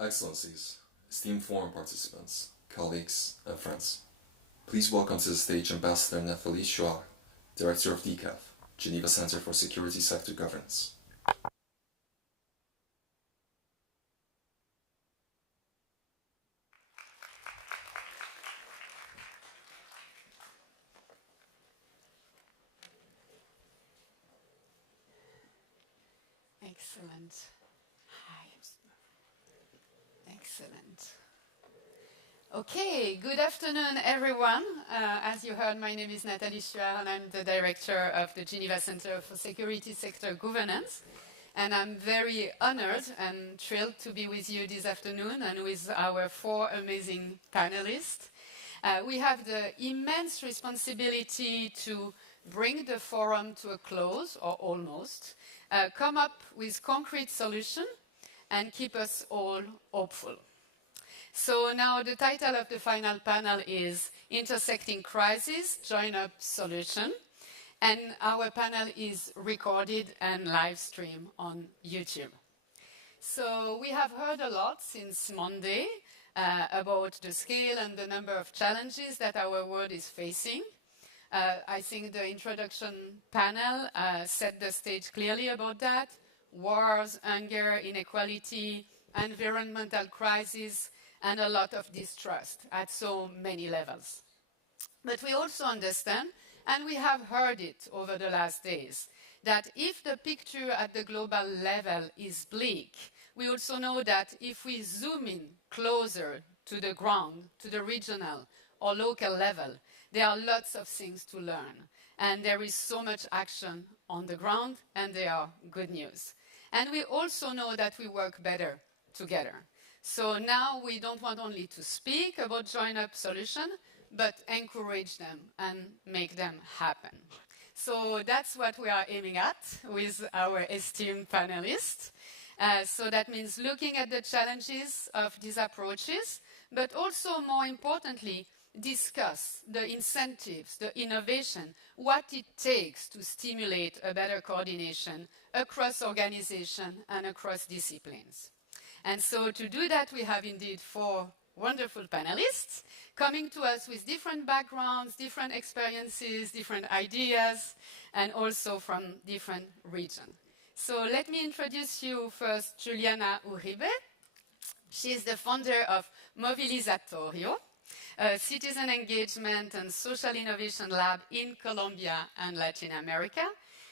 Excellencies, esteemed forum participants, colleagues, and friends, please welcome to the stage Ambassador Nathalie Chouard, Director of DCAF, Geneva Center for Security Sector Governance. Excellent. Hi. Excellent. Okay, good afternoon, everyone. As you heard, my name is Nathalie Chouard, and I'm the director of the Geneva Center for Security Sector Governance. And I'm very honored and thrilled to be with you this afternoon and with our four amazing panelists. We have the immense responsibility to bring the forum to a close, or almost, come up with concrete solutions, and keep us all hopeful. So now the title of the final panel is Intersecting Crises, Join Up Solution. And our panel is recorded and live streamed on YouTube. So we have heard a lot since Monday about the scale and the number of challenges that our world is facing. I think the introduction panel set the stage clearly about that. Wars, hunger, inequality, environmental crisis, and a lot of distrust at so many levels. But we also understand, and we have heard it over the last days, that if the picture at the global level is bleak, we also know that if we zoom in closer to the ground, to the regional or local level, there are lots of things to learn. And there is so much action on the ground, and they are good news. And we also know that we work better together. So now we don't want only to speak about join-up solutions, but encourage them and make them happen. So that's what we are aiming at with our esteemed panelists. So that means looking at the challenges of these approaches, but also more importantly, discuss the incentives, the innovation, what it takes to stimulate a better coordination across organizations and across disciplines. And so to do that, we have indeed four wonderful panelists coming to us with different backgrounds, different experiences, different ideas, and also from different regions. So let me introduce you first Juliana Uribe. She is the founder of Movilizatorio, a citizen engagement and social innovation lab in Colombia and Latin America.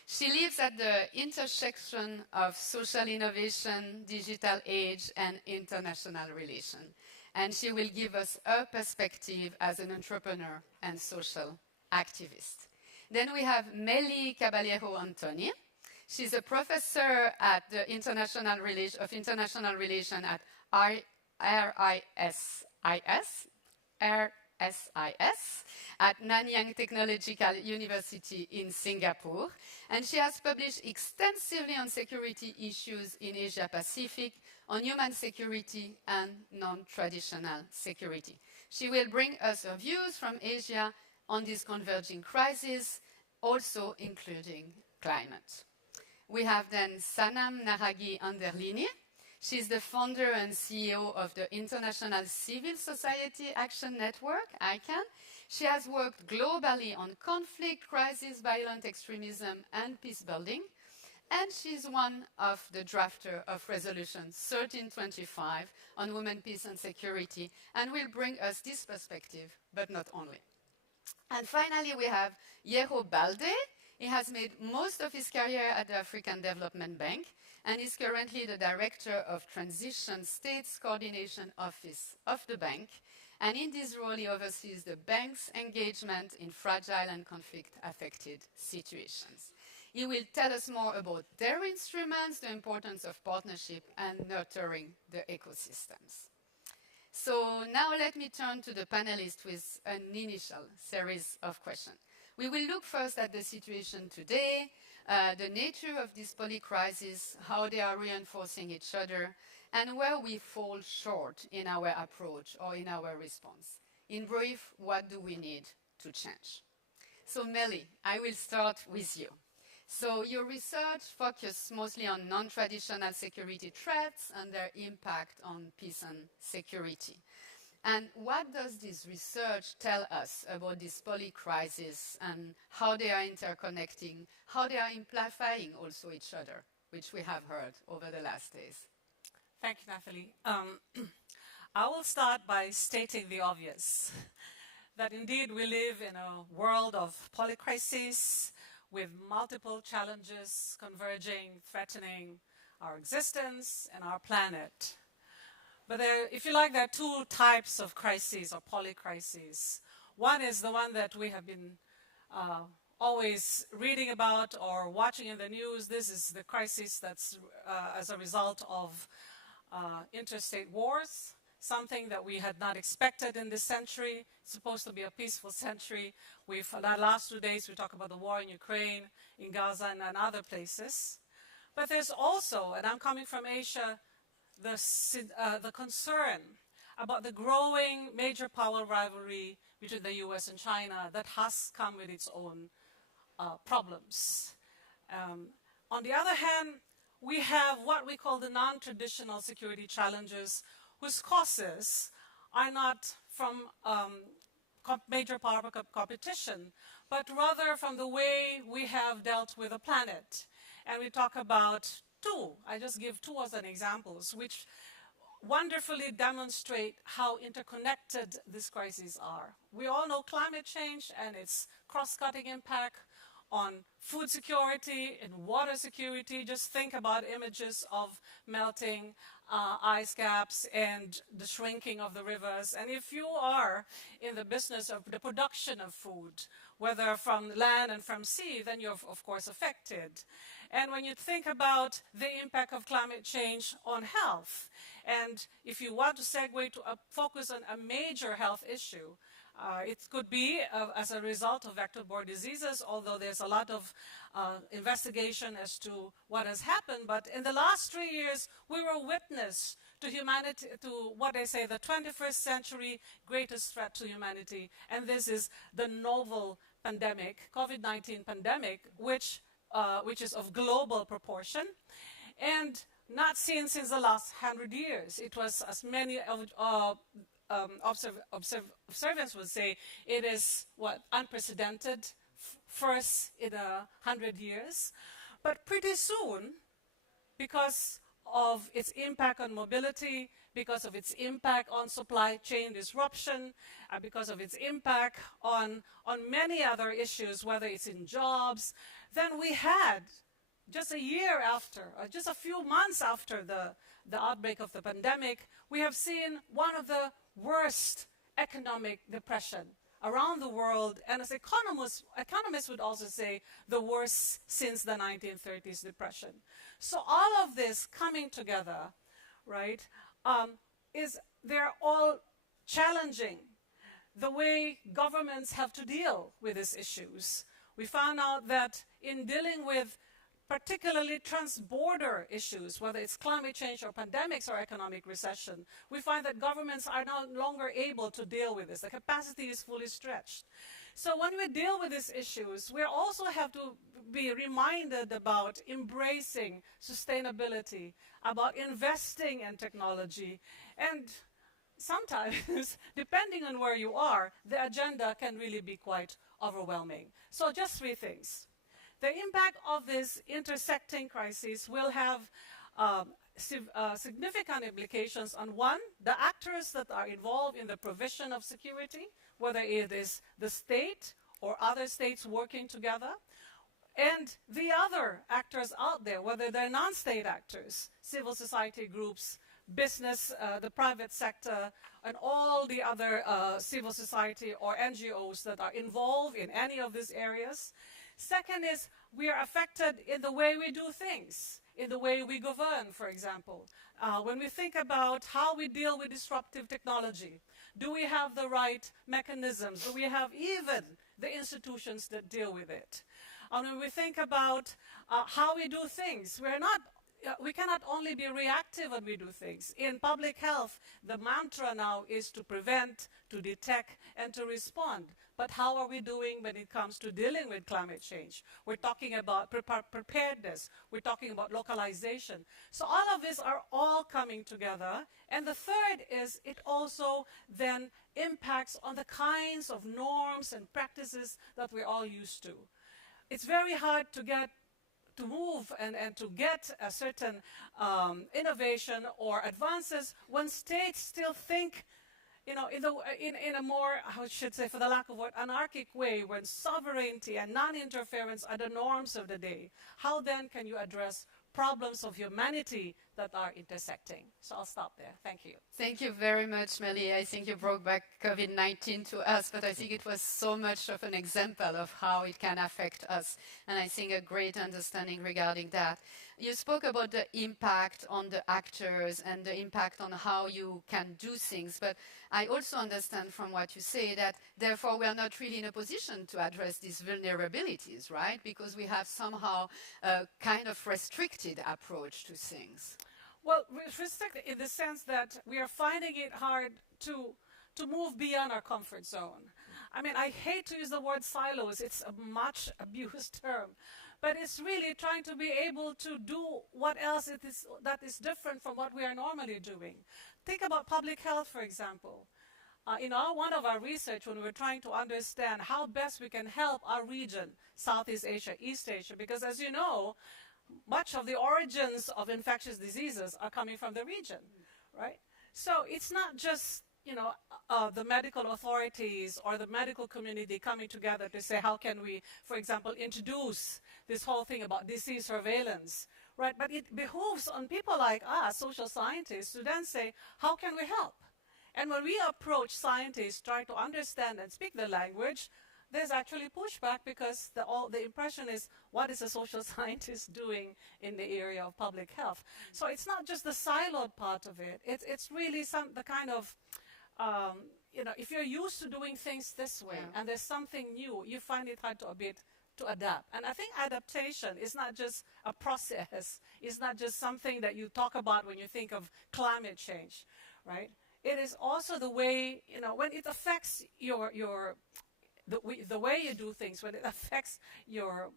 She lives at the intersection of social innovation, digital age, and international relations. And she will give us her perspective as an entrepreneur and social activist. Then we have Meli Caballero Antoni. She's a professor at the International Relations at RSIS at Nanyang Technological University in Singapore. And she has published extensively on security issues in Asia Pacific, on human security and non-traditional security. She will bring us her views from Asia on these converging crises, also including climate. We have then Sanam Naragi Anderlini. She's the founder and CEO of the International Civil Society Action Network, ICANN. She has worked globally on conflict, crisis, violent extremism, and peace building. And she's one of the drafters of Resolution 1325 on women, peace, and security, and will bring us this perspective, but not only. And finally, we have Yero Balde. He has made most of his career at the African Development Bank and is currently the Director of Transition States Coordination Office of the bank. And in this role, he oversees the bank's engagement in fragile and conflict-affected situations. He will tell us more about their instruments, the importance of partnership, and nurturing the ecosystems. So now let me turn to the panelists with an initial series of questions. We will look first at the situation today, the nature of this polycrisis, how they are reinforcing each other, and where we fall short in our approach or in our response. In brief, what do we need to change? So Meli, I will start with you. So your research focused mostly on non-traditional security threats and their impact on peace and security. And what does this research tell us about these polycrises and how they are interconnecting, how they are amplifying also each other, which we have heard over the last days? Thank you, Nathalie. I will start by stating the obvious, that indeed we live in a world of polycrises with multiple challenges converging, threatening our existence and our planet. But if you like, there are two types of crises or polycrises. One is the one that we have been always reading about or watching in the news. This is the crisis that's as a result of interstate wars, something that we had not expected in this century. It's supposed to be a peaceful century. The last 2 days, we talk about the war in Ukraine, in Gaza, and other places. But there's also, and I'm coming from Asia, the concern about the growing major power rivalry between the US and China that has come with its own problems. On the other hand, we have what we call the non-traditional security challenges, whose causes are not from major power competition, but rather from the way we have dealt with the planet. And we talk about two. I just give two as an examples, which wonderfully demonstrate how interconnected these crises are. We all know climate change and its cross-cutting impact on food security and water security. Just think about images of melting ice caps and the shrinking of the rivers. And if you are in the business of the production of food, whether from land and from sea, then you're of course affected. And when you think about the impact of climate change on health, and if you want to segue to focus on a major health issue, it could be as a result of vector-borne diseases, although there's a lot of investigation as to what has happened. But in the last 3 years, we were witness to humanity, to what they say the 21st century greatest threat to humanity. And this is the novel pandemic, COVID-19 pandemic, which is of global proportion and not seen since the last 100 years. It was, as many observants would say, it is unprecedented, first in 100 years. But pretty soon, because of its impact on mobility, because of its impact on supply chain disruption, because of its impact on many other issues, whether it's in jobs, then we had, just a year after, or just a few months after the outbreak of the pandemic, we have seen one of the worst economic depression around the world, and as economists would also say, the worst since the 1930s depression. So all of this coming together, right, they're all challenging the way governments have to deal with these issues. We found out that in dealing with particularly trans-border issues, whether it's climate change or pandemics or economic recession, we find that governments are no longer able to deal with this. The capacity is fully stretched. So when we deal with these issues, we also have to be reminded about embracing sustainability, about investing in technology, and sometimes, depending on where you are, the agenda can really be quite overwhelming. So just three things. The impact of this intersecting crisis will have significant implications on, one, the actors that are involved in the provision of security, whether it is the state or other states working together, and the other actors out there, whether they're non-state actors, civil society groups, business, the private sector, and all the other civil society or NGOs that are involved in any of these areas. Second is we are affected in the way we do things, in the way we govern, for example. When we think about how we deal with disruptive technology, do we have the right mechanisms? Do we have even the institutions that deal with it? And when we think about how we do things, we're not we cannot only be reactive when we do things. In public health, the mantra now is to prevent, to detect, and to respond. But how are we doing when it comes to dealing with climate change? We're talking about preparedness. We're talking about localization. So all of these are all coming together. And the third is it also then impacts on the kinds of norms and practices that we're all used to. It's very hard to move and to get a certain innovation or advances when states still think, you know, in a more, I should say, for the lack of word, anarchic way, when sovereignty and non-interference are the norms of the day. How then can you address problems of humanity that are intersecting? So I'll stop there. Thank you. Thank you very much, Melly. I think you brought back COVID-19 to us, but I think it was so much of an example of how it can affect us, and I think a great understanding regarding that. You spoke about the impact on the actors and the impact on how you can do things, but I also understand from what you say that therefore we are not really in a position to address these vulnerabilities, right? Because we have somehow a kind of restricted approach to things. Well, restricted in the sense that we are finding it hard to move beyond our comfort zone. I mean, I hate to use the word silos. It's a much abused term. But it's really trying to be able to do what else it is that is different from what we are normally doing. Think about public health, for example. In one of our research, when we were trying to understand how best we can help our region, Southeast Asia, East Asia, because as you know, much of the origins of infectious diseases are coming from the region, right? So it's not just, you know, the medical authorities or the medical community coming together to say, how can we, for example, introduce this whole thing about disease surveillance, right? But it behooves on people like us, social scientists, to then say, how can we help? And when we approach scientists trying to understand and speak the language, there's actually pushback because the impression is, what is a social scientist doing in the area of public health? So it's not just the siloed part of it. It's really the kind of, you know, if you're used to doing things this way and there's something new, you find it hard to adapt. And I think adaptation is not just a process. It's not just something that you talk about when you think of climate change, right? It is also the way, you know, when it affects the way you do things, when it affects your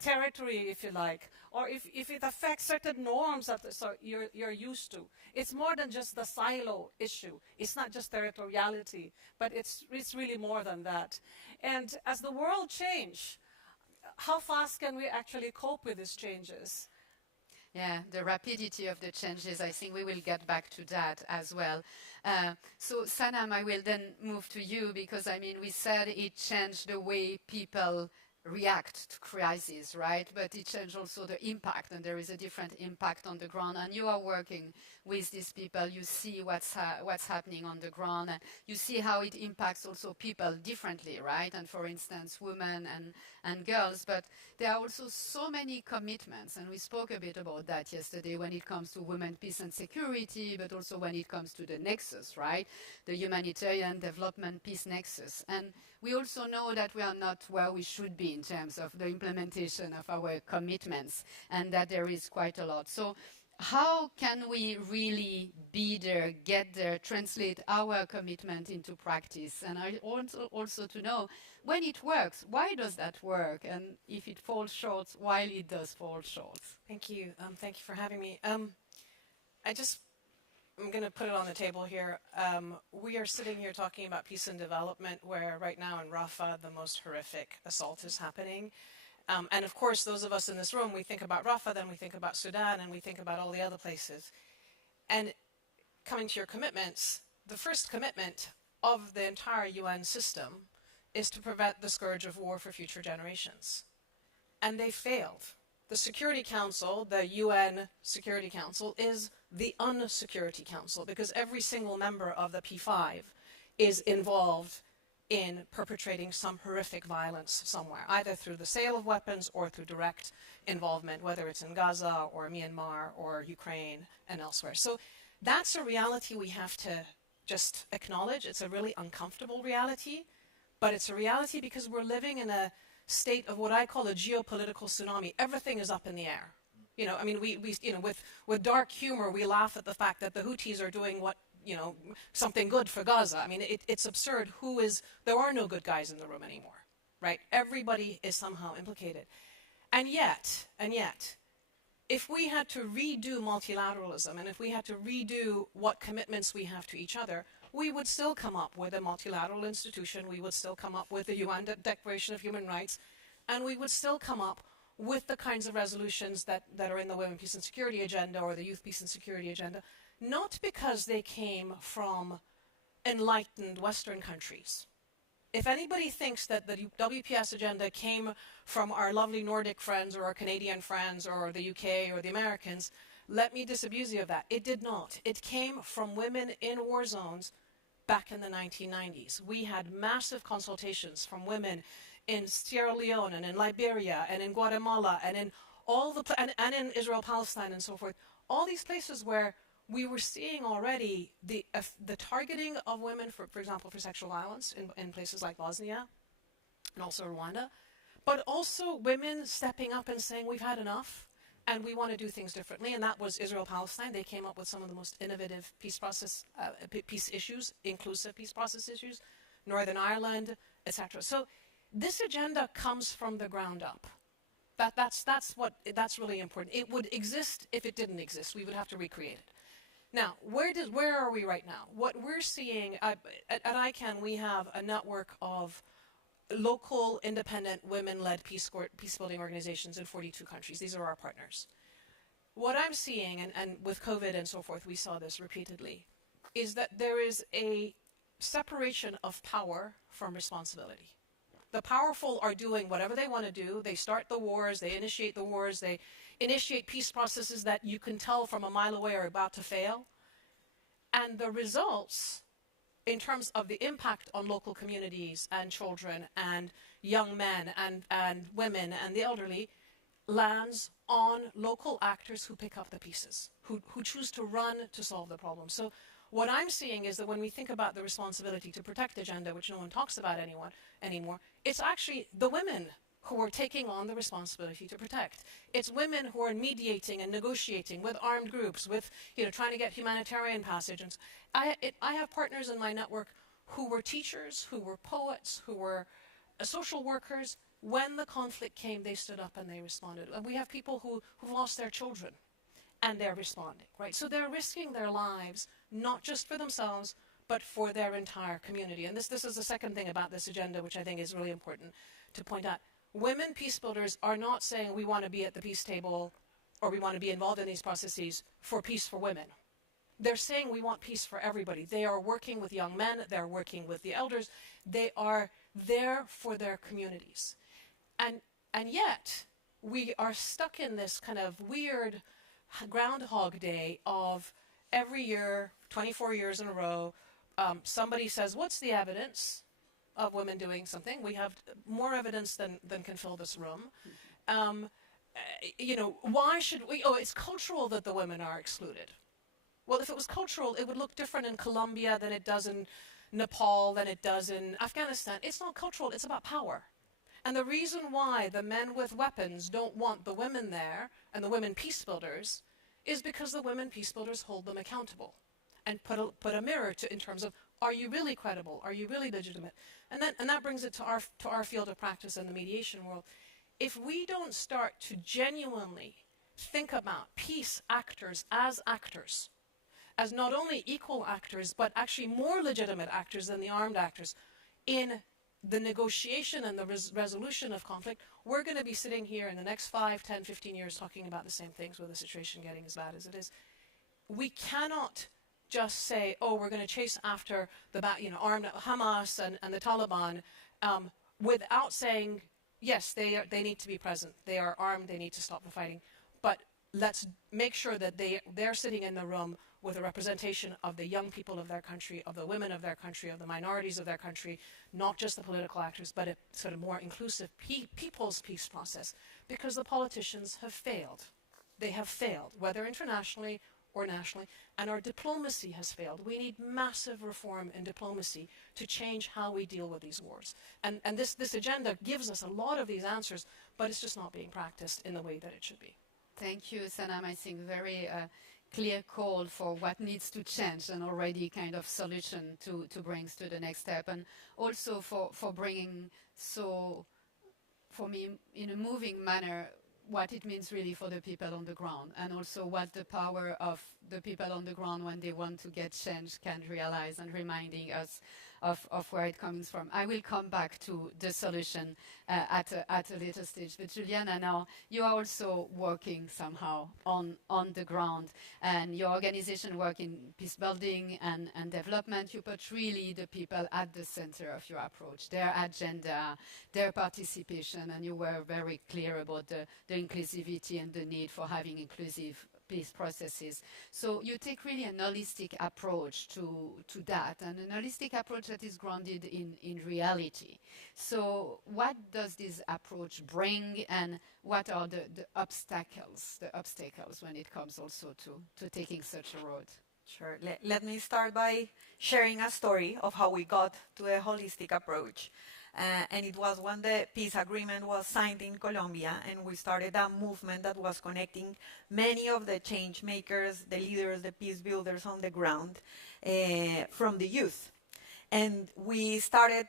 territory, if you like, or if it affects certain norms that you're used to. It's more than just the silo issue. It's not just territoriality, but it's really more than that. And as the world changes, how fast can we actually cope with these changes? Yeah, the rapidity of the changes, I think we will get back to that as well. So Sanam, I will then move to you because, I mean, we said it changed the way people react to crises, right? But it changed also the impact, and there is a different impact on the ground. And you are working with these people. You see what's happening on the ground, and you see how it impacts also people differently, right? And for instance, women and girls. But there are also so many commitments, and we spoke a bit about that yesterday when it comes to women, peace and security, but also when it comes to the nexus, right? The humanitarian development peace nexus. And we also know that we are not where we should be in terms of the implementation of our commitments, and that there is quite a lot. So how can we really be there, get there, translate our commitment into practice? And I want also to know, when it works, why does that work? And if it falls short, why it does fall short? Thank you. Thank you for having me. I'm going to put it on the table here. We are sitting here talking about peace and development, where right now in Rafah, the most horrific assault is happening. And of course, those of us in this room, we think about Rafah, then we think about Sudan, and we think about all the other places. And coming to your commitments, the first commitment of the entire UN system is to prevent the scourge of war for future generations. And they failed. The Security Council, the UN Security Council, is the unsecurity council because every single member of the P5 is involved in perpetrating some horrific violence somewhere, either through the sale of weapons or through direct involvement, whether it's in Gaza or Myanmar or Ukraine and elsewhere. So that's a reality we have to just acknowledge. It's a really uncomfortable reality, but it's a reality because we're living in a state of what I call a geopolitical tsunami. Everything is up in the air. You know, I mean, we you know, with dark humor, we laugh at the fact that the Houthis are doing what, you know, something good for Gaza. I mean, it's absurd. There are no good guys in the room anymore, right? Everybody is somehow implicated. And yet, if we had to redo multilateralism and if we had to redo what commitments we have to each other, we would still come up with a multilateral institution, we would still come up with the UN Declaration of Human Rights, and we would still come up with the kinds of resolutions that are in the Women, Peace and Security Agenda or the Youth, Peace and Security Agenda, not because they came from enlightened Western countries. If anybody thinks that the WPS agenda came from our lovely Nordic friends or our Canadian friends or the UK or the Americans, let me disabuse you of that. It did not. It came from women in war zones back in the 1990s. We had massive consultations from women in Sierra Leone and in Liberia and in Guatemala and in all the and in Israel, Palestine, and so forth. All these places where we were seeing already the targeting of women, for example, for sexual violence in places like Bosnia and also Rwanda, but also women stepping up and saying, we've had enough and we want to do things differently. And that was Israel-Palestine. They came up with some of the most innovative peace issues, inclusive peace process issues, Northern Ireland, etc. So this agenda comes from the ground up. That's really important. It would exist if it didn't exist. We would have to recreate it. Now, where are we right now? What we're seeing at ICANN, we have a network of local, independent, women-led peace-building organizations in 42 countries. These are our partners. What I'm seeing, and with COVID and so forth, we saw this repeatedly, is that there is a separation of power from responsibility. The powerful are doing whatever they want to do. They start the wars, they initiate the wars, they initiate peace processes that you can tell from a mile away are about to fail. And the results, in terms of the impact on local communities and children and young men and women and the elderly, lands on local actors who pick up the pieces, who choose to run to solve the problem. So what I'm seeing is that when we think about the responsibility to protect agenda, which no one talks about anymore, it's actually the women who are taking on the responsibility to protect. It's women who are mediating and negotiating with armed groups, with trying to get humanitarian passage. And I have partners in my network who were teachers, who were poets, who were social workers. When the conflict came, they stood up and they responded. And we have people who've lost their children, and they're responding, right? So they're risking their lives, not just for themselves, but for their entire community. And this is the second thing about this agenda, which I think is really important to point out. Women peace builders are not saying we want to be at the peace table or we want to be involved in these processes for peace for women. They're saying we want peace for everybody. They are working with young men. They're working with the elders. They are there for their communities. And yet, we are stuck in this kind of weird Groundhog Day of every year, 24 years in a row, somebody says, what's the evidence of women doing something? We have more evidence than can fill this room. Why should we? Oh, it's cultural that the women are excluded. Well, if it was cultural, it would look different in Colombia than it does in Nepal, than it does in Afghanistan. It's not cultural, it's about power. And the reason why the men with weapons don't want the women there and the women peace builders is because the women peace builders hold them accountable and put a mirror in terms of, are you really credible? Are you really legitimate? And that brings it to our field of practice in the mediation world. If we don't start to genuinely think about peace actors, as not only equal actors, but actually more legitimate actors than the armed actors in the negotiation and the resolution of conflict, we're going to be sitting here in the next 5, 10, 15 years talking about the same things with the situation getting as bad as it is. We cannot just say, oh, we're going to chase after the armed Hamas and the Taliban without saying, yes, they need to be present. They are armed. They need to stop the fighting. But let's make sure that they're sitting in the room with a representation of the young people of their country, of the women of their country, of the minorities of their country, not just the political actors, but a sort of more inclusive people's peace process, because the politicians have failed. They have failed, whether internationally or nationally, and our diplomacy has failed. We need massive reform in diplomacy to change how we deal with these wars. And this agenda gives us a lot of these answers, but it's just not being practiced in the way that it should be. Thank you, Sanam. I think very clear call for what needs to change and already kind of solution to bring to the next step. And also for bringing, so for me, in a moving manner, what it means really for the people on the ground, and also what the power of the people on the ground when they want to get change can realize, and reminding us of where it comes from. I will come back to the solution at a later stage. But Juliana, now you are also working somehow on the ground, and your organization work in peace building and development. You put really the people at the center of your approach, their agenda, their participation, and you were very clear about the inclusivity and the need for having inclusive peace processes. So you take really an holistic approach to that, and an holistic approach that is grounded in reality. So what does this approach bring, and what are the obstacles when it comes also to taking such a road? Sure. Let me start by sharing a story of how we got to a holistic approach. And it was when the peace agreement was signed in Colombia, and we started a movement that was connecting many of the change makers, the leaders, the peace builders on the ground from the youth. And we started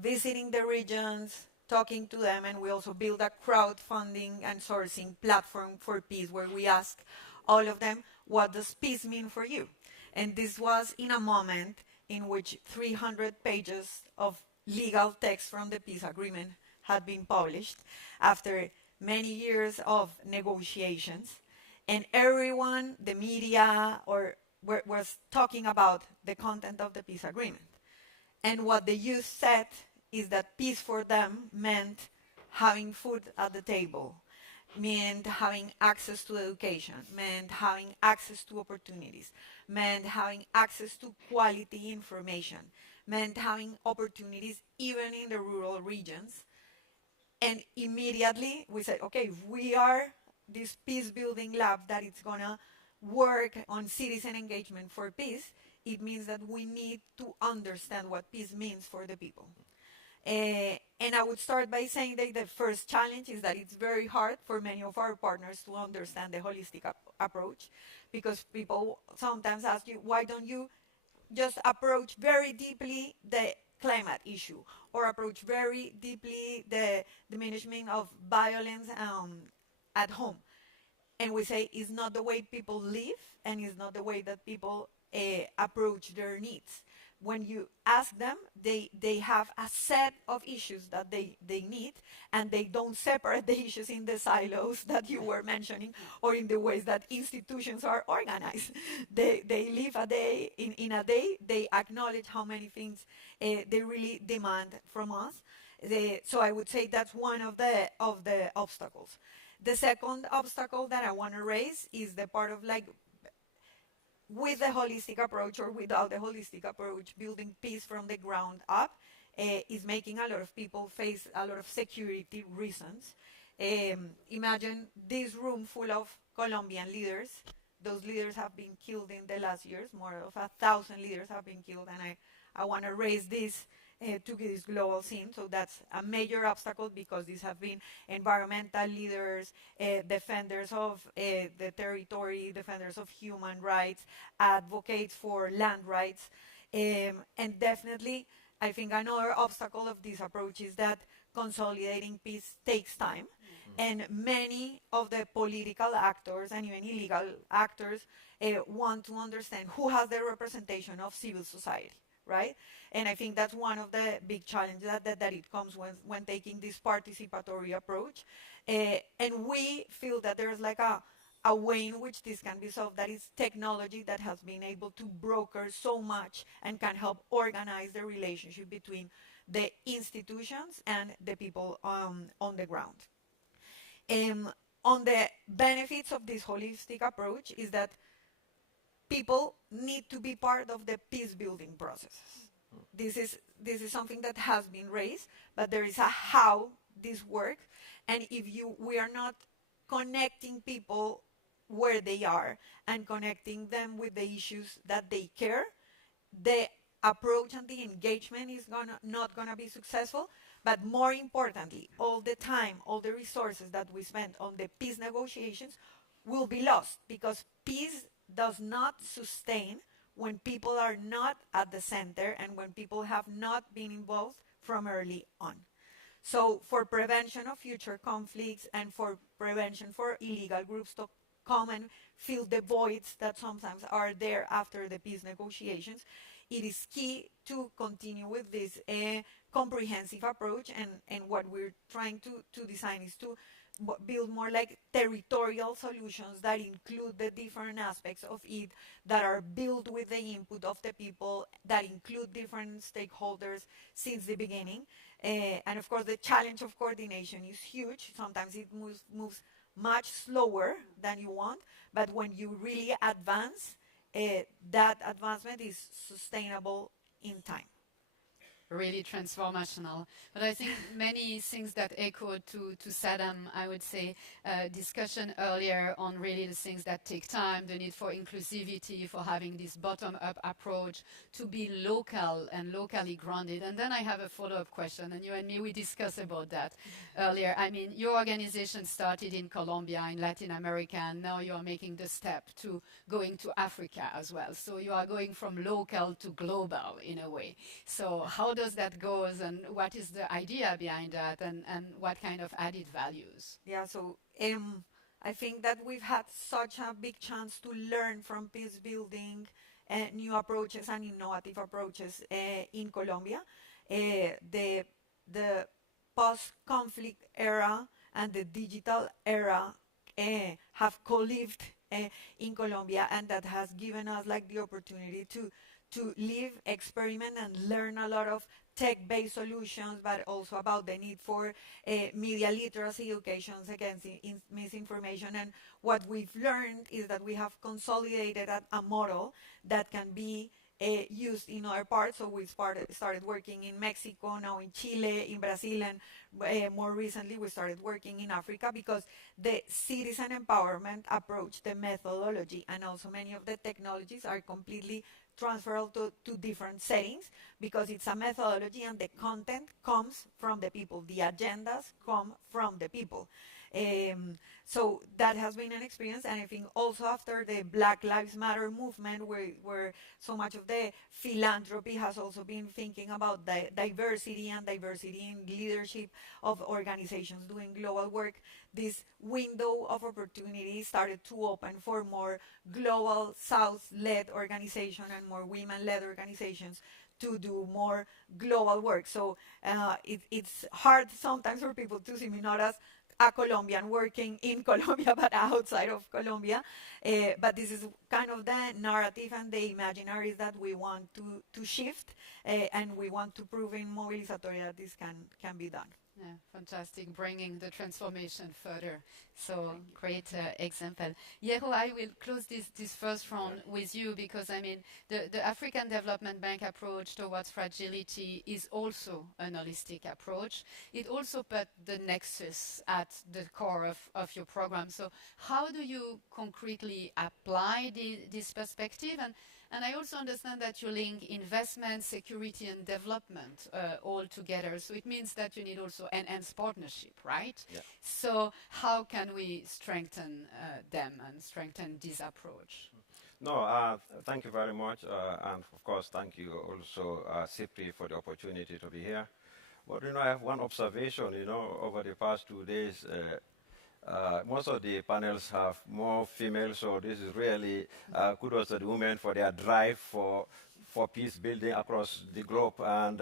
visiting the regions, talking to them, and we also built a crowdfunding and sourcing platform for peace, where we asked all of them, what does peace mean for you? And this was in a moment in which 300 pages of legal text from the peace agreement had been published after many years of negotiations. And everyone, the media, was talking about the content of the peace agreement. And what the youth said is that peace for them meant having food at the table, meant having access to education, meant having access to opportunities, meant having access to quality information, meant having opportunities even in the rural regions. And immediately we said, okay, if we are this peace building lab that is gonna work on citizen engagement for peace, it means that we need to understand what peace means for the people. And I would start by saying that the first challenge is that it's very hard for many of our partners to understand the holistic approach, because people sometimes ask you, why don't you just approach very deeply the climate issue, or approach very deeply the management of violence at home? And we say it's not the way people live, and it's not the way that people approach their needs. When you ask them, they have a set of issues that they need, and they don't separate the issues in the silos that you were mentioning, or in the ways that institutions are organized. They live a day, in a day, they acknowledge how many things they really demand from us. So I would say that's one of the obstacles. The second obstacle that I want to raise is the part of, like, with the holistic approach or without the holistic approach, building peace from the ground up is making a lot of people face a lot of security reasons. Imagine this room full of Colombian leaders. Those leaders have been killed in the last years. More of 1,000 leaders have been killed, and I want to raise this to this global scene. So that's a major obstacle, because these have been environmental leaders, defenders of the territory, defenders of human rights, advocates for land rights. And definitely, I think another obstacle of this approach is that consolidating peace takes time. And many of the political actors and even illegal actors want to understand who has the representation of civil society, right? And I think that's one of the big challenges that it comes when taking this participatory approach. And we feel that there's like a way in which this can be solved, that is technology that has been able to broker so much and can help organize the relationship between the institutions and the people on the ground. On the benefits of this holistic approach is that people need to be part of the peace building processes. This is something that has been raised, but there is a how this works. And if we are not connecting people where they are and connecting them with the issues that they care, the approach and the engagement is not gonna be successful. But more importantly, all the time, all the resources that we spend on the peace negotiations will be lost, because peace does not sustain when people are not at the center and when people have not been involved from early on. So for prevention of future conflicts and for prevention for illegal groups to come and fill the voids that sometimes are there after the peace negotiations, it is key to continue with this comprehensive approach, and what we're trying to design is to build more like territorial solutions that include the different aspects of it, that are built with the input of the people, that include different stakeholders since the beginning. And of course, the challenge of coordination is huge. Sometimes it moves much slower than you want, but when you really advance, that advancement is sustainable in time. Really transformational. But I think many things that echoed to Saddam, I would say, discussion earlier on really the things that take time, the need for inclusivity, for having this bottom-up approach, to be local and locally grounded. And then I have a follow-up question, and you and me, we discussed about that earlier. I mean, your organization started in Colombia, in Latin America, and now you are making the step to going to Africa as well. So you are going from local to global in a way. So how does that go, and what is the idea behind that, and what kind of added values? Yeah, so I think that we've had such a big chance to learn from peace building, new approaches and innovative approaches in Colombia. The post-conflict era and the digital era have co-lived in Colombia, and that has given us like the opportunity to live, experiment, and learn a lot of tech-based solutions, but also about the need for media literacy educations against misinformation. And what we've learned is that we have consolidated a model that can be used in other parts. So we started working in Mexico, now in Chile, in Brazil, and more recently we started working in Africa, because the citizen empowerment approach, the methodology, and also many of the technologies are completely transferable to different settings, because it's a methodology and the content comes from the people. The agendas come from the people. So that has been an experience, and I think also after the Black Lives Matter movement, where so much of the philanthropy has also been thinking about diversity and diversity in leadership of organizations doing global work, this window of opportunity started to open for more global South-led organizations and more women-led organizations to do more global work. So it's hard sometimes for people to see me not as a Colombian working in Colombia, but outside of Colombia. But this is kind of the narrative and the imaginaries that we want to shift, and we want to prove in Mobilizatoria that this can be done. Yeah, fantastic, bringing the transformation further. So great example. Yero, I will close this first round with you, because I mean the African Development Bank approach towards fragility is also an holistic approach. It also put the nexus at the core of your program. So how do you concretely apply this perspective? And I also understand that you link investment, security, and development all together. So it means that you need also enhanced partnership, right? Yeah. So how can we strengthen them and strengthen this approach? No, thank you very much. And of course, thank you also, Cipri, for the opportunity to be here. But, I have one observation, over the past 2 days, most of the panels have more females, so this is really kudos to the women for their drive for peace building across the globe. And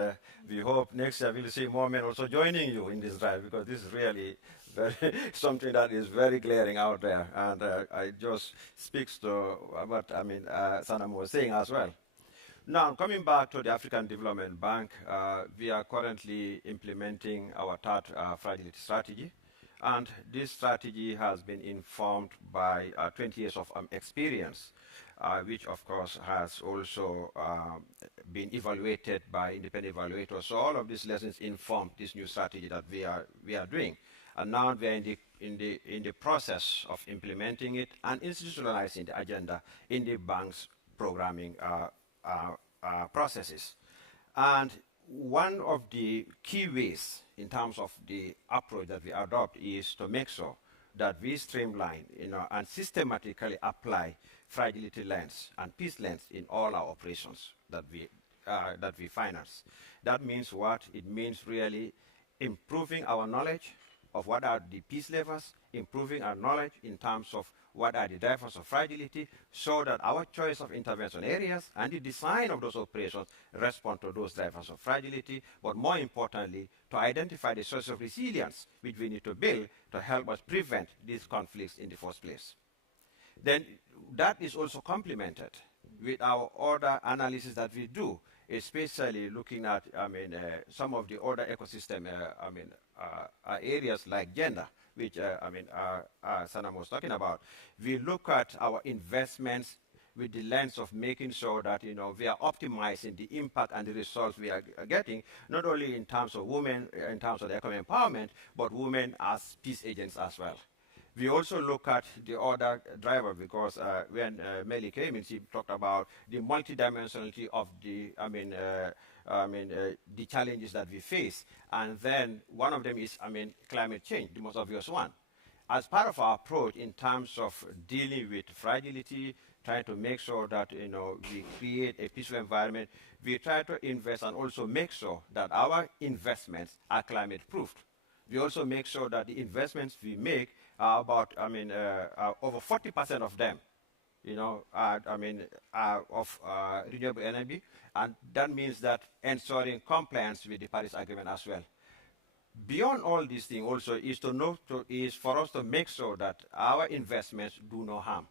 we hope next year we'll see more men also joining you in this drive, because this is really something that is very glaring out there. And it just speaks to what Sanam was saying as well. Now, coming back to the African Development Bank, we are currently implementing our third fragility strategy. And this strategy has been informed by 20 years of experience, which of course has also been evaluated by independent evaluators. So all of these lessons inform this new strategy that we are doing. And now we are in the process of implementing it and institutionalizing the agenda in the bank's programming processes. And one of the key ways in terms of the approach that we adopt is to make sure that we streamline, and systematically apply fragility lens and peace lens in all our operations that we finance. That means what? It means really improving our knowledge of what are the peace levers, improving our knowledge in terms of what are the drivers of fragility, so that our choice of intervention areas and the design of those operations respond to those drivers of fragility, but more importantly, to identify the source of resilience which we need to build to help us prevent these conflicts in the first place. Then that is also complemented with our other analysis that we do, especially looking at, some of the other ecosystem, areas like gender, which, Sanam was talking about. We look at our investments with the lens of making sure that, we are optimizing the impact and the results we are getting, not only in terms of women, in terms of economic empowerment, but women as peace agents as well. We also look at the other driver, because when Melly came in, she talked about the multidimensionality of the, the challenges that we face. And then one of them is, climate change, the most obvious one. As part of our approach in terms of dealing with fragility, trying to make sure that, we create a peaceful environment, we try to invest and also make sure that our investments are climate proofed. We also make sure that the investments we make are about, over 40% of them, are of renewable energy, and that means that ensuring compliance with the Paris Agreement as well. Beyond all these things also is for us to make sure that our investments do no harm.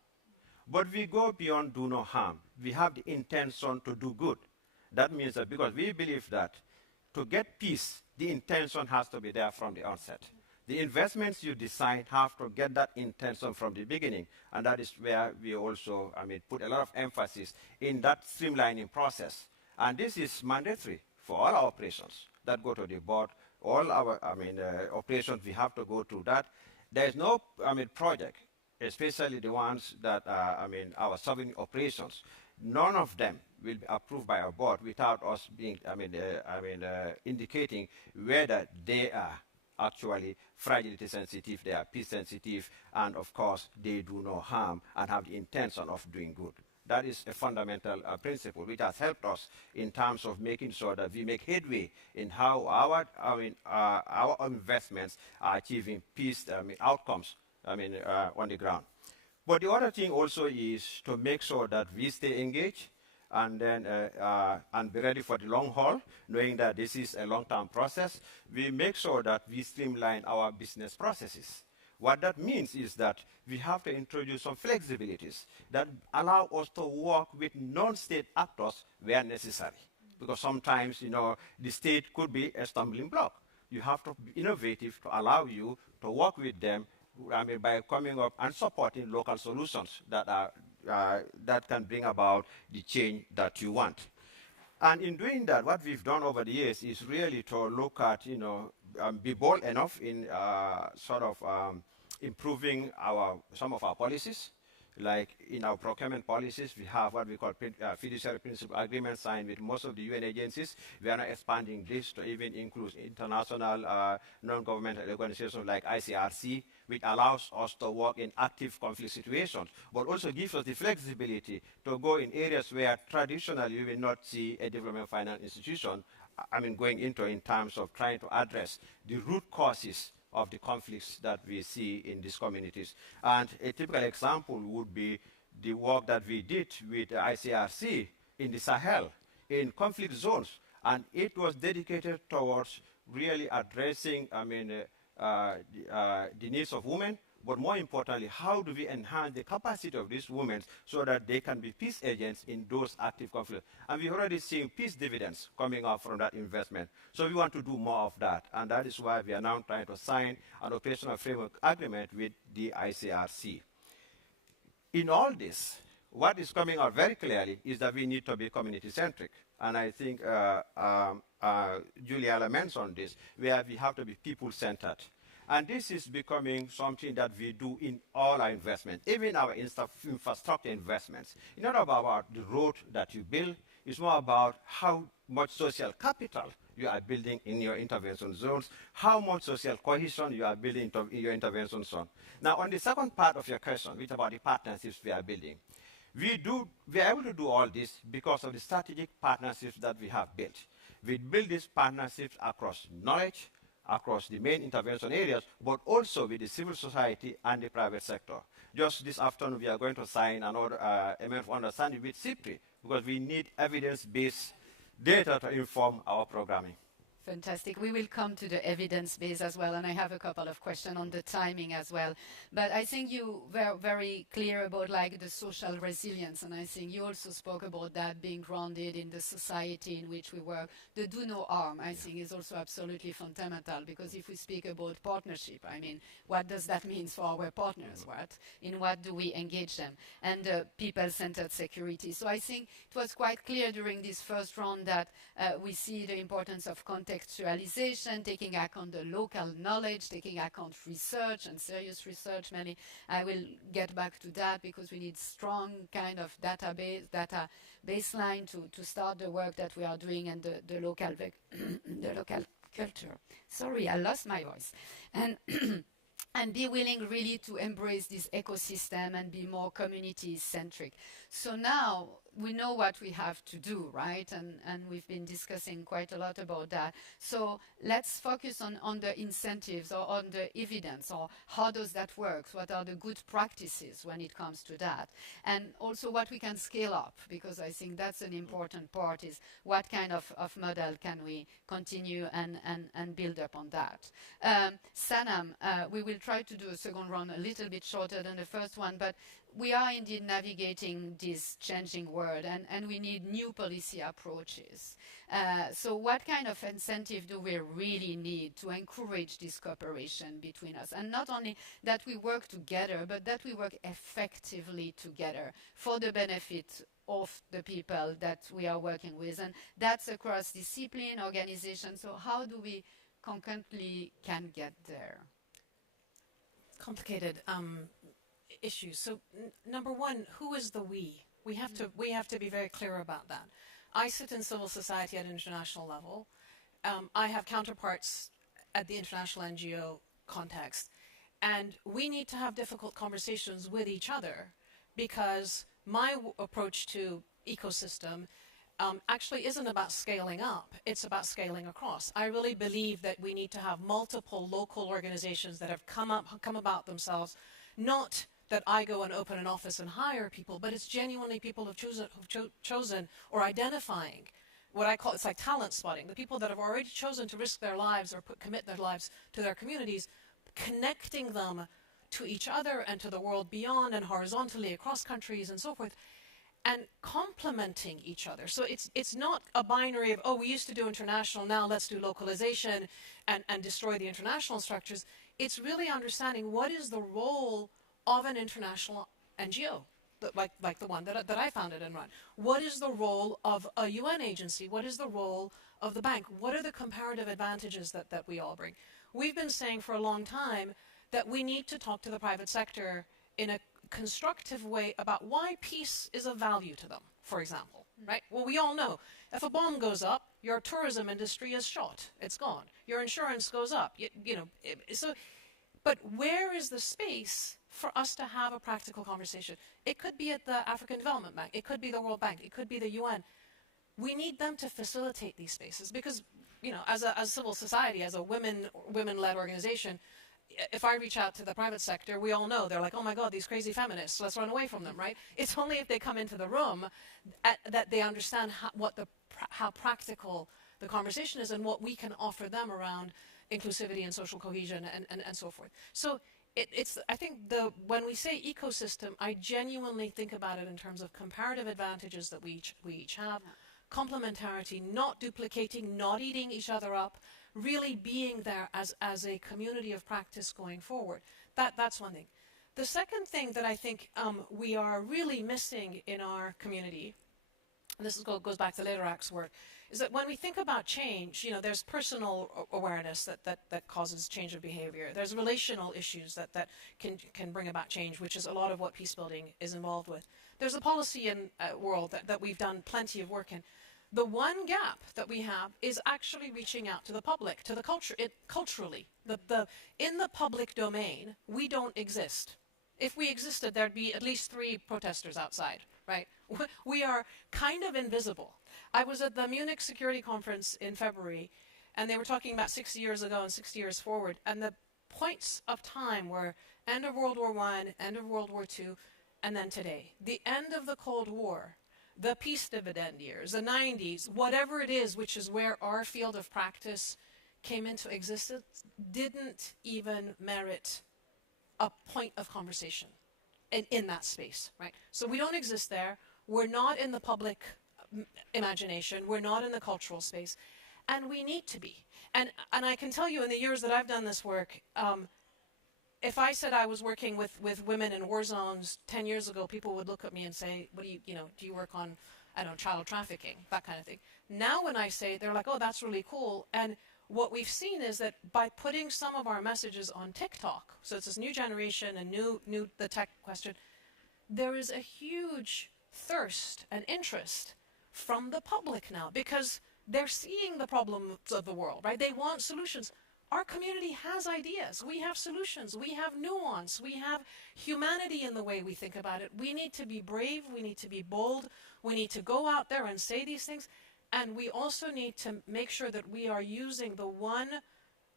But we go beyond do no harm. We have the intention to do good. That means that because we believe that to get peace, the intention has to be there from the onset. The investments you design have to get that intention from the beginning, and that is where we also, put a lot of emphasis in that streamlining process. And this is mandatory for all our operations that go to the board. All our, operations, we have to go through that. There is no, project, especially the ones that are, our sovereign operations. None of them will be approved by our board without us being, indicating whether they are actually fragility sensitive, they are peace sensitive, and of course they do no harm and have the intention of doing good. That is a fundamental principle which has helped us in terms of making sure that we make headway in how our investments are achieving peace outcomes on the ground. But the other thing also is to make sure that we stay engaged and then and be ready for the long haul, knowing that this is a long-term process. We make sure that we streamline our business processes. What that means is that we have to introduce some flexibilities that allow us to work with non-state actors where necessary. Because sometimes, the state could be a stumbling block. You have to be innovative to allow you to work with them, by coming up and supporting local solutions that are that can bring about the change that you want. And in doing that, what we've done over the years is really to look at, be bold enough in improving some of our policies. Like in our procurement policies, we have what we call fiduciary principle agreements signed with most of the UN agencies. We are now expanding this to even include international non-governmental organizations like ICRC, which allows us to work in active conflict situations, but also gives us the flexibility to go in areas where traditionally you will not see a development finance institution, going into in terms of trying to address the root causes of the conflicts that we see in these communities. And a typical example would be the work that we did with ICRC in the Sahel, in conflict zones. And it was dedicated towards really addressing the needs of women, but more importantly, how do we enhance the capacity of these women so that they can be peace agents in those active conflicts? And we're already seeing peace dividends coming out from that investment. So we want to do more of that, and that is why we are now trying to sign an operational framework agreement with the ICRC. In all this, what is coming out very clearly is that we need to be community-centric. And I think Juliana mentioned this, where we have to be people-centered. And this is becoming something that we do in all our investments, even our infrastructure investments. It's not about the road that you build, it's more about how much social capital you are building in your intervention zones, how much social cohesion you are building in your intervention zone. Now, on the second part of your question, which is about the partnerships we are building, we are able to do all this because of the strategic partnerships that we have built. We build these partnerships across knowledge, across the main intervention areas, but also with the civil society and the private sector. Just this afternoon, we are going to sign another MF of understanding with CIPRI because we need evidence-based data to inform our programming. Fantastic. We will come to the evidence base as well, and I have a couple of questions on the timing as well. But I think you were very clear about like the social resilience, and I think you also spoke about that being grounded in the society in which we work. The do no harm, I think, is also absolutely fundamental, because if we speak about partnership, I mean, what does that mean for our partners? In what do we engage them? And people-centered security. So I think it was quite clear during this first round that we see the importance of contextualization, taking account the local knowledge, taking account research and serious research. Mainly, I will get back to that because we need strong kind of data baseline to start the work that we are doing and the local the local culture. Sorry, I lost my voice. And and be willing really to embrace this ecosystem and be more community-centric. So now we know what we have to do, right? And we've been discussing quite a lot about that. So let's focus on the incentives or on the evidence, or how does that work? What are the good practices when it comes to that? And also what we can scale up, because I think that's an important part, is what kind of model can we continue and build up on that. Sanam, we will try to do a second round a little bit shorter than the first one, but we are indeed navigating this changing world, and we need new policy approaches. So what kind of incentive do we really need to encourage this cooperation between us? And not only that we work together, but that we work effectively together for the benefit of the people that we are working with. And that's across discipline, organization. So how do we concurrently can get there? Complicated issues. So number one, who is the we? We have to be very clear about that. I sit in civil society at an international level. I have counterparts at the international NGO context, and we need to have difficult conversations with each other, because my approach to ecosystem actually isn't about scaling up, it's about scaling across. I really believe that we need to have multiple local organizations that have come about themselves, not that I go and open an office and hire people, but it's genuinely people who've chosen or identifying what I call, it's like talent spotting, the people that have already chosen to risk their lives or commit their lives to their communities, connecting them to each other and to the world beyond and horizontally across countries and so forth, and complementing each other. So it's not a binary of, oh, we used to do international, now let's do localization and destroy the international structures. It's really understanding what is the role of an international NGO, like the one that I founded and run. What is the role of a UN agency? What is the role of the bank? What are the comparative advantages that we all bring? We've been saying for a long time that we need to talk to the private sector in a constructive way about why peace is of value to them, for example, right? Well, we all know if a bomb goes up, your tourism industry is shot, it's gone. Your insurance goes up, but where is the space for us to have a practical conversation? It could be at the African Development Bank, it could be the World Bank, it could be the UN. We need them to facilitate these spaces because, as a civil society, as a women-led organization, if I reach out to the private sector, we all know they're like, oh my God, these crazy feminists, let's run away from them, right? It's only if they come into the room that they understand how practical the conversation is and what we can offer them around inclusivity and social cohesion and so forth. So I think when we say ecosystem, I genuinely think about it in terms of comparative advantages that we each have, complementarity, not duplicating, not eating each other up, really being there as a community of practice going forward. That's one thing. The second thing that I think we are really missing in our community and this goes back to Lederach's work, is that when we think about change, you know, there's personal awareness that causes change of behavior. There's relational issues that can bring about change, which is a lot of what peace building is involved with. There's a policy in world that we've done plenty of work in. The one gap that we have is actually reaching out to the public, to the culture, culturally. In the public domain, we don't exist. If we existed, there'd be at least 3 protesters outside, right? We are kind of invisible. I was at the Munich Security Conference in February, and they were talking about 60 years ago and 60 years forward, and the points of time were end of World War I, end of World War II, and then today. The end of the Cold War, the peace dividend years, the 90s, whatever it is, which is where our field of practice came into existence, didn't even merit a point of conversation in that space, right? So we don't exist there. We're not in the public imagination. We're not in the cultural space. And we need to be. And I can tell you in the years that I've done this work, if I said I was working with women in war zones 10 years ago, people would look at me and say, what do you work on, I don't know, child trafficking, that kind of thing. Now when I say it, they're like, oh, that's really cool. And what we've seen is that by putting some of our messages on TikTok, so it's this new generation and the tech question, there is a huge thirst and interest from the public now because they're seeing the problems of the world, right? They want solutions. Our community has ideas. We have solutions. We have nuance. We have humanity in the way we think about it. We need to be brave. We need to be bold. We need to go out there and say these things. And we also need to make sure that we are using the one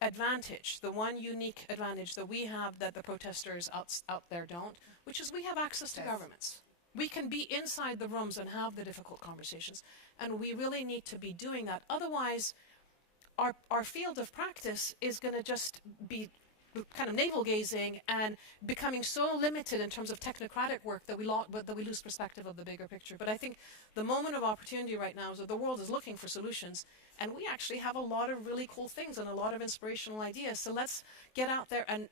advantage, the one unique advantage that we have that the protesters out there don't, which is we have access to governments. We can be inside the rooms and have the difficult conversations. And we really need to be doing that. Otherwise, our field of practice is going to just be kind of navel-gazing and becoming so limited in terms of technocratic work that we lose perspective of the bigger picture. But I think the moment of opportunity right now is that the world is looking for solutions, and we actually have a lot of really cool things and a lot of inspirational ideas. So let's get out there and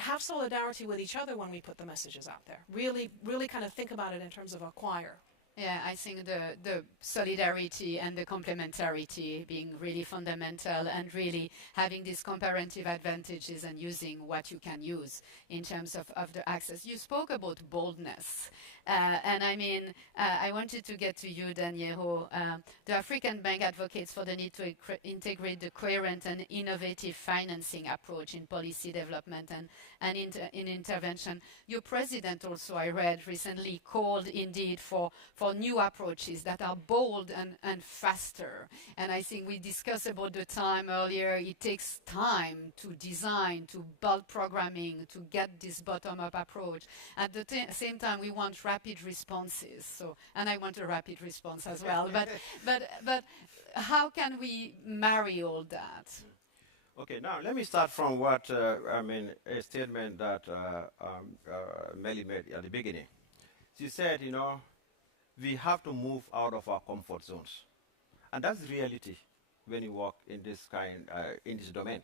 have solidarity with each other when we put the messages out there. Really, really kind of think about it in terms of a choir. Yeah, I think the solidarity and the complementarity being really fundamental and really having these comparative advantages and using what you can use in terms of the access. You spoke about boldness. And I mean, I wanted to get to you, Daniero. The African Bank advocates for the need to integrate the coherent and innovative financing approach in policy development and in intervention. Your president also, I read recently, called indeed for new approaches that are bold and faster. And I think we discussed about the time earlier. It takes time to design, to build programming, to get this bottom-up approach. At the same time, we want rapid responses. So, and I want a rapid response as well. But how can we marry all that? Okay, now let me start from what, a statement that Melly made at the beginning. She said, we have to move out of our comfort zones. And that's the reality when you work in this in this domain.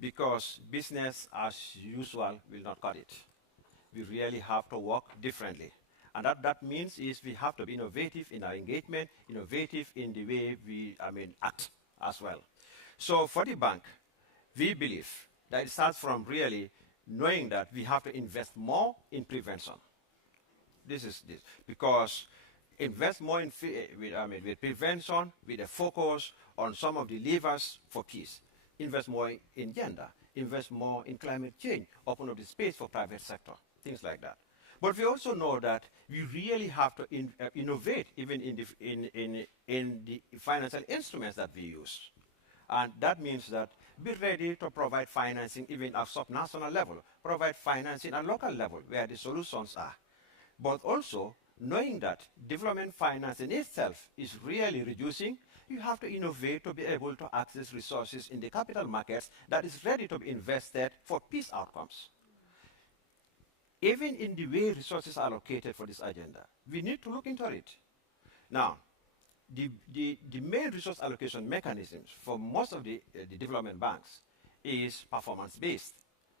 Because business as usual will not cut it. We really have to work differently. And that means is we have to be innovative in our engagement, innovative in the way we, act as well. So for the bank, we believe that it starts from really knowing that we have to invest more in prevention. This is this. Because invest more in with prevention, with a focus on some of the levers for peace. Invest more in gender. Invest more in climate change. Open up the space for private sector. Things like that. But we also know that we really have to innovate even in the financial instruments that we use. And that means that be ready to provide financing even at subnational level, provide financing at local level where the solutions are. But also, knowing that development finance in itself is really reducing, you have to innovate to be able to access resources in the capital markets that is ready to be invested for peace outcomes. Even in the way resources are allocated for this agenda, we need to look into it. Now, the main resource allocation mechanisms for most of the development banks is performance-based.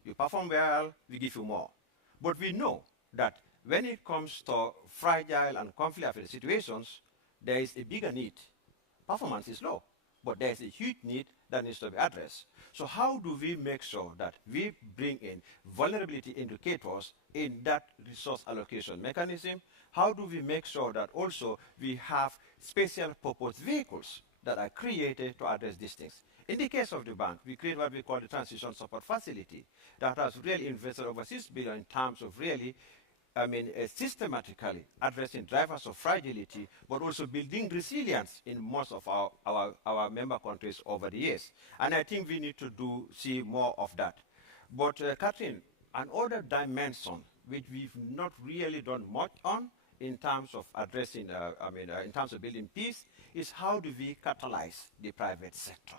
You perform well, we give you more. But we know that when it comes to fragile and conflict situations, there is a bigger need. Performance is low, but there is a huge need that needs to be addressed. So how do we make sure that we bring in vulnerability indicators in that resource allocation mechanism? How do we make sure that also we have special purpose vehicles that are created to address these things? In the case of the bank, we create what we call the Transition Support Facility that has really invested over $6 billion in terms of really systematically addressing drivers of fragility, but also building resilience in most of our member countries over the years. And I think we need to see more of that. But Catherine, another dimension which we've not really done much on in terms of addressing, in terms of building peace, is how do we catalyze the private sector?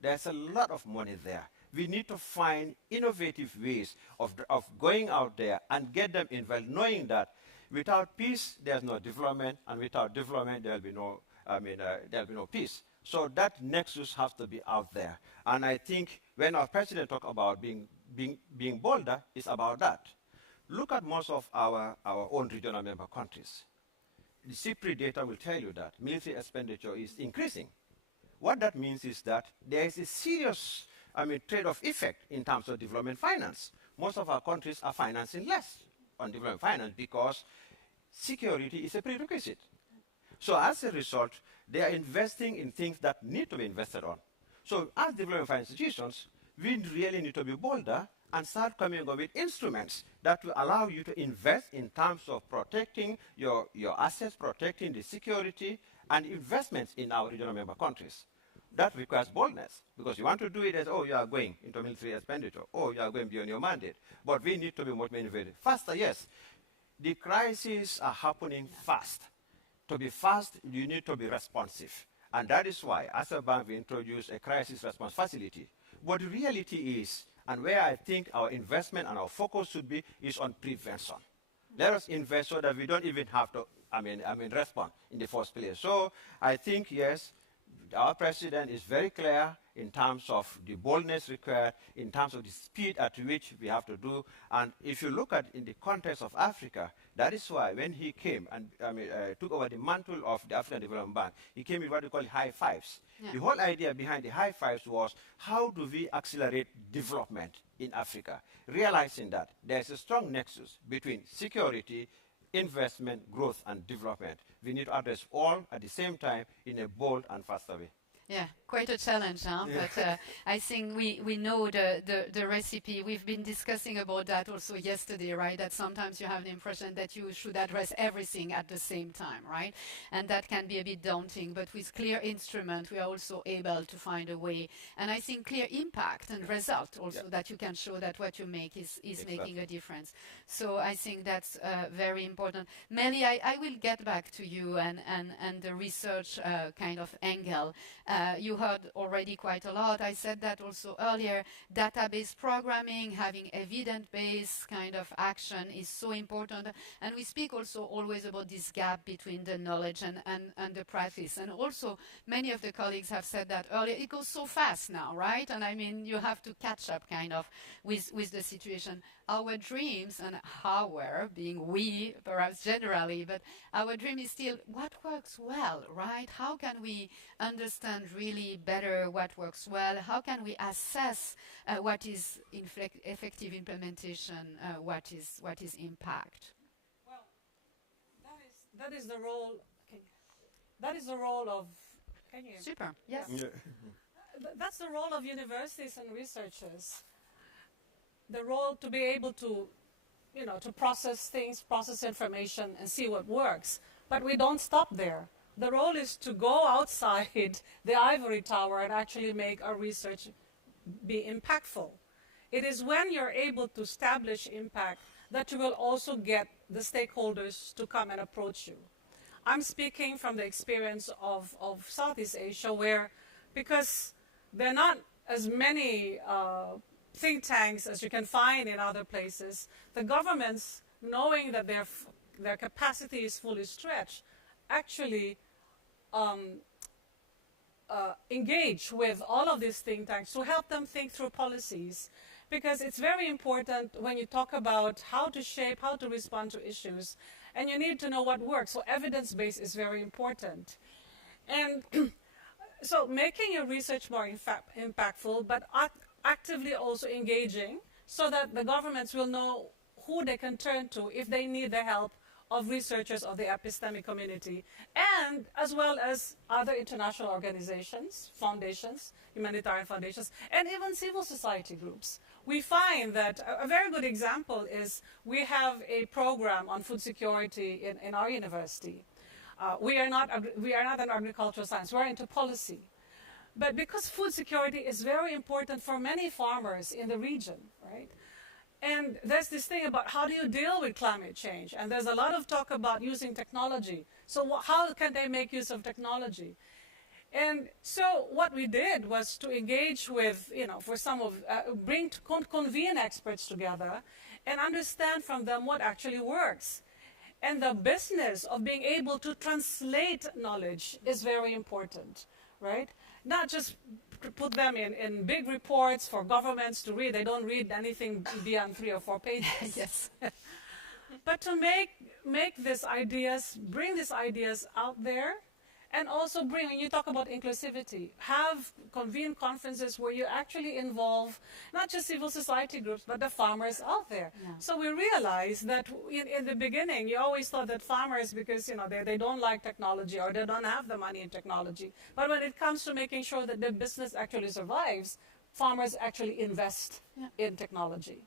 There's a lot of money there. We need to find innovative ways of going out there and get them involved, knowing that without peace, there's no development, and without development, there'll be no peace. So that nexus has to be out there. And I think when our president talked about being bolder, it's about that. Look at most of our own regional member countries. The CPRI data will tell you that military expenditure is increasing. What that means is that there is a serious trade-off effect in terms of development finance. Most of our countries are financing less on development finance because security is a prerequisite. So as a result, they are investing in things that need to be invested on. So as development finance institutions, we really need to be bolder and start coming up with instruments that will allow you to invest in terms of protecting your assets, protecting the security, and investments in our regional member countries. That requires boldness, because you want to do it as, oh, you are going into military expenditure, oh, you are going beyond your mandate. But we need to be more innovative. Faster, yes. The crises are happening fast. To be fast, you need to be responsive. And that is why, as a bank, we introduced a crisis response facility. But the reality is, and where I think our investment and our focus should be, is on prevention. Let us invest so that we don't even have to respond in the first place. So I think, yes, our president is very clear in terms of the boldness required, in terms of the speed at which we have to do. And if you look at in the context of Africa, that is why when he came and took over the mantle of the African Development Bank, he came with what we call high fives. Yeah. The whole idea behind the high fives was, how do we accelerate development in Africa? Realizing that there's a strong nexus between security, investment, growth, and development. We need to address all at the same time in a bold and faster way. Yeah, quite a challenge, huh? Yeah. But I think we know the recipe. We've been discussing about that also yesterday, right? That sometimes you have the impression that you should address everything at the same time, right? And that can be a bit daunting, but with clear instrument, we are also able to find a way. And I think clear impact and result also, that you can show that what you make is exactly making a difference. So I think that's very important. Melly, I will get back to you and the research kind of angle. You heard already quite a lot. I said that also earlier. Database programming, having evidence-based kind of action is so important. And we speak also always about this gap between the knowledge and the practice. And also, many of the colleagues have said that earlier. It goes so fast now, right? And I mean, you have to catch up kind of with the situation. Our dreams, and our, being we, perhaps generally, but our dream is still what works well, right? How can we understand really better what works well? How can we assess what is effective implementation, what is impact? Well, that is the role. That is the role of. Can you? Super. Yes. Yeah. That's the role of universities and researchers. The role to be able to, to process things, process information, and see what works. But we don't stop there. The role is to go outside the ivory tower and actually make our research be impactful. It is when you're able to establish impact that you will also get the stakeholders to come and approach you. I'm speaking from the experience of Southeast Asia, where, because there are not as many think tanks as you can find in other places, the governments, knowing that their capacity is fully stretched, actually engage with all of these think tanks to help them think through policies because it's very important when you talk about how to shape, how to respond to issues, and you need to know what works. So evidence-based is very important. And so making your research more impactful, but actively also engaging so that the governments will know who they can turn to if they need the help of researchers of the epistemic community, and as well as other international organizations, foundations, humanitarian foundations, and even civil society groups. We find that a very good example is we have a program on food security in our university. We are not an agricultural science, we're into policy. But because food security is very important for many farmers in the region, right? And there's this thing about how do you deal with climate change? And there's a lot of talk about using technology. So how can they make use of technology? And so what we did was to engage with, for some of, convene experts together and understand from them what actually works. And the business of being able to translate knowledge is very important, right? Not just put them in big reports for governments to read. They don't read anything beyond 3 or 4 pages. Yes. But to make these ideas, bring these ideas out there, and also when you talk about inclusivity, convene conferences where you actually involve not just civil society groups, but the farmers out there. Yeah. So we realized that in the beginning, you always thought that farmers, because they don't like technology or they don't have the money in technology. But when it comes to making sure that the business actually survives, farmers actually invest in technology.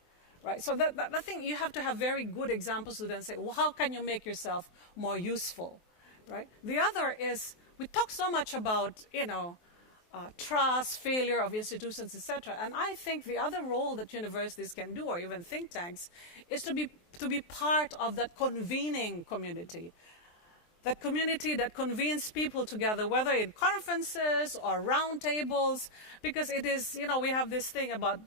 Right? So that thing, you have to have very good examples to then say, well, how can you make yourself more useful? Right? The other is, we talk so much about, trust, failure of institutions, etc. And I think the other role that universities can do, or even think tanks, is to be part of that convening community. That community that convenes people together, whether in conferences or roundtables, because it is, we have this thing about,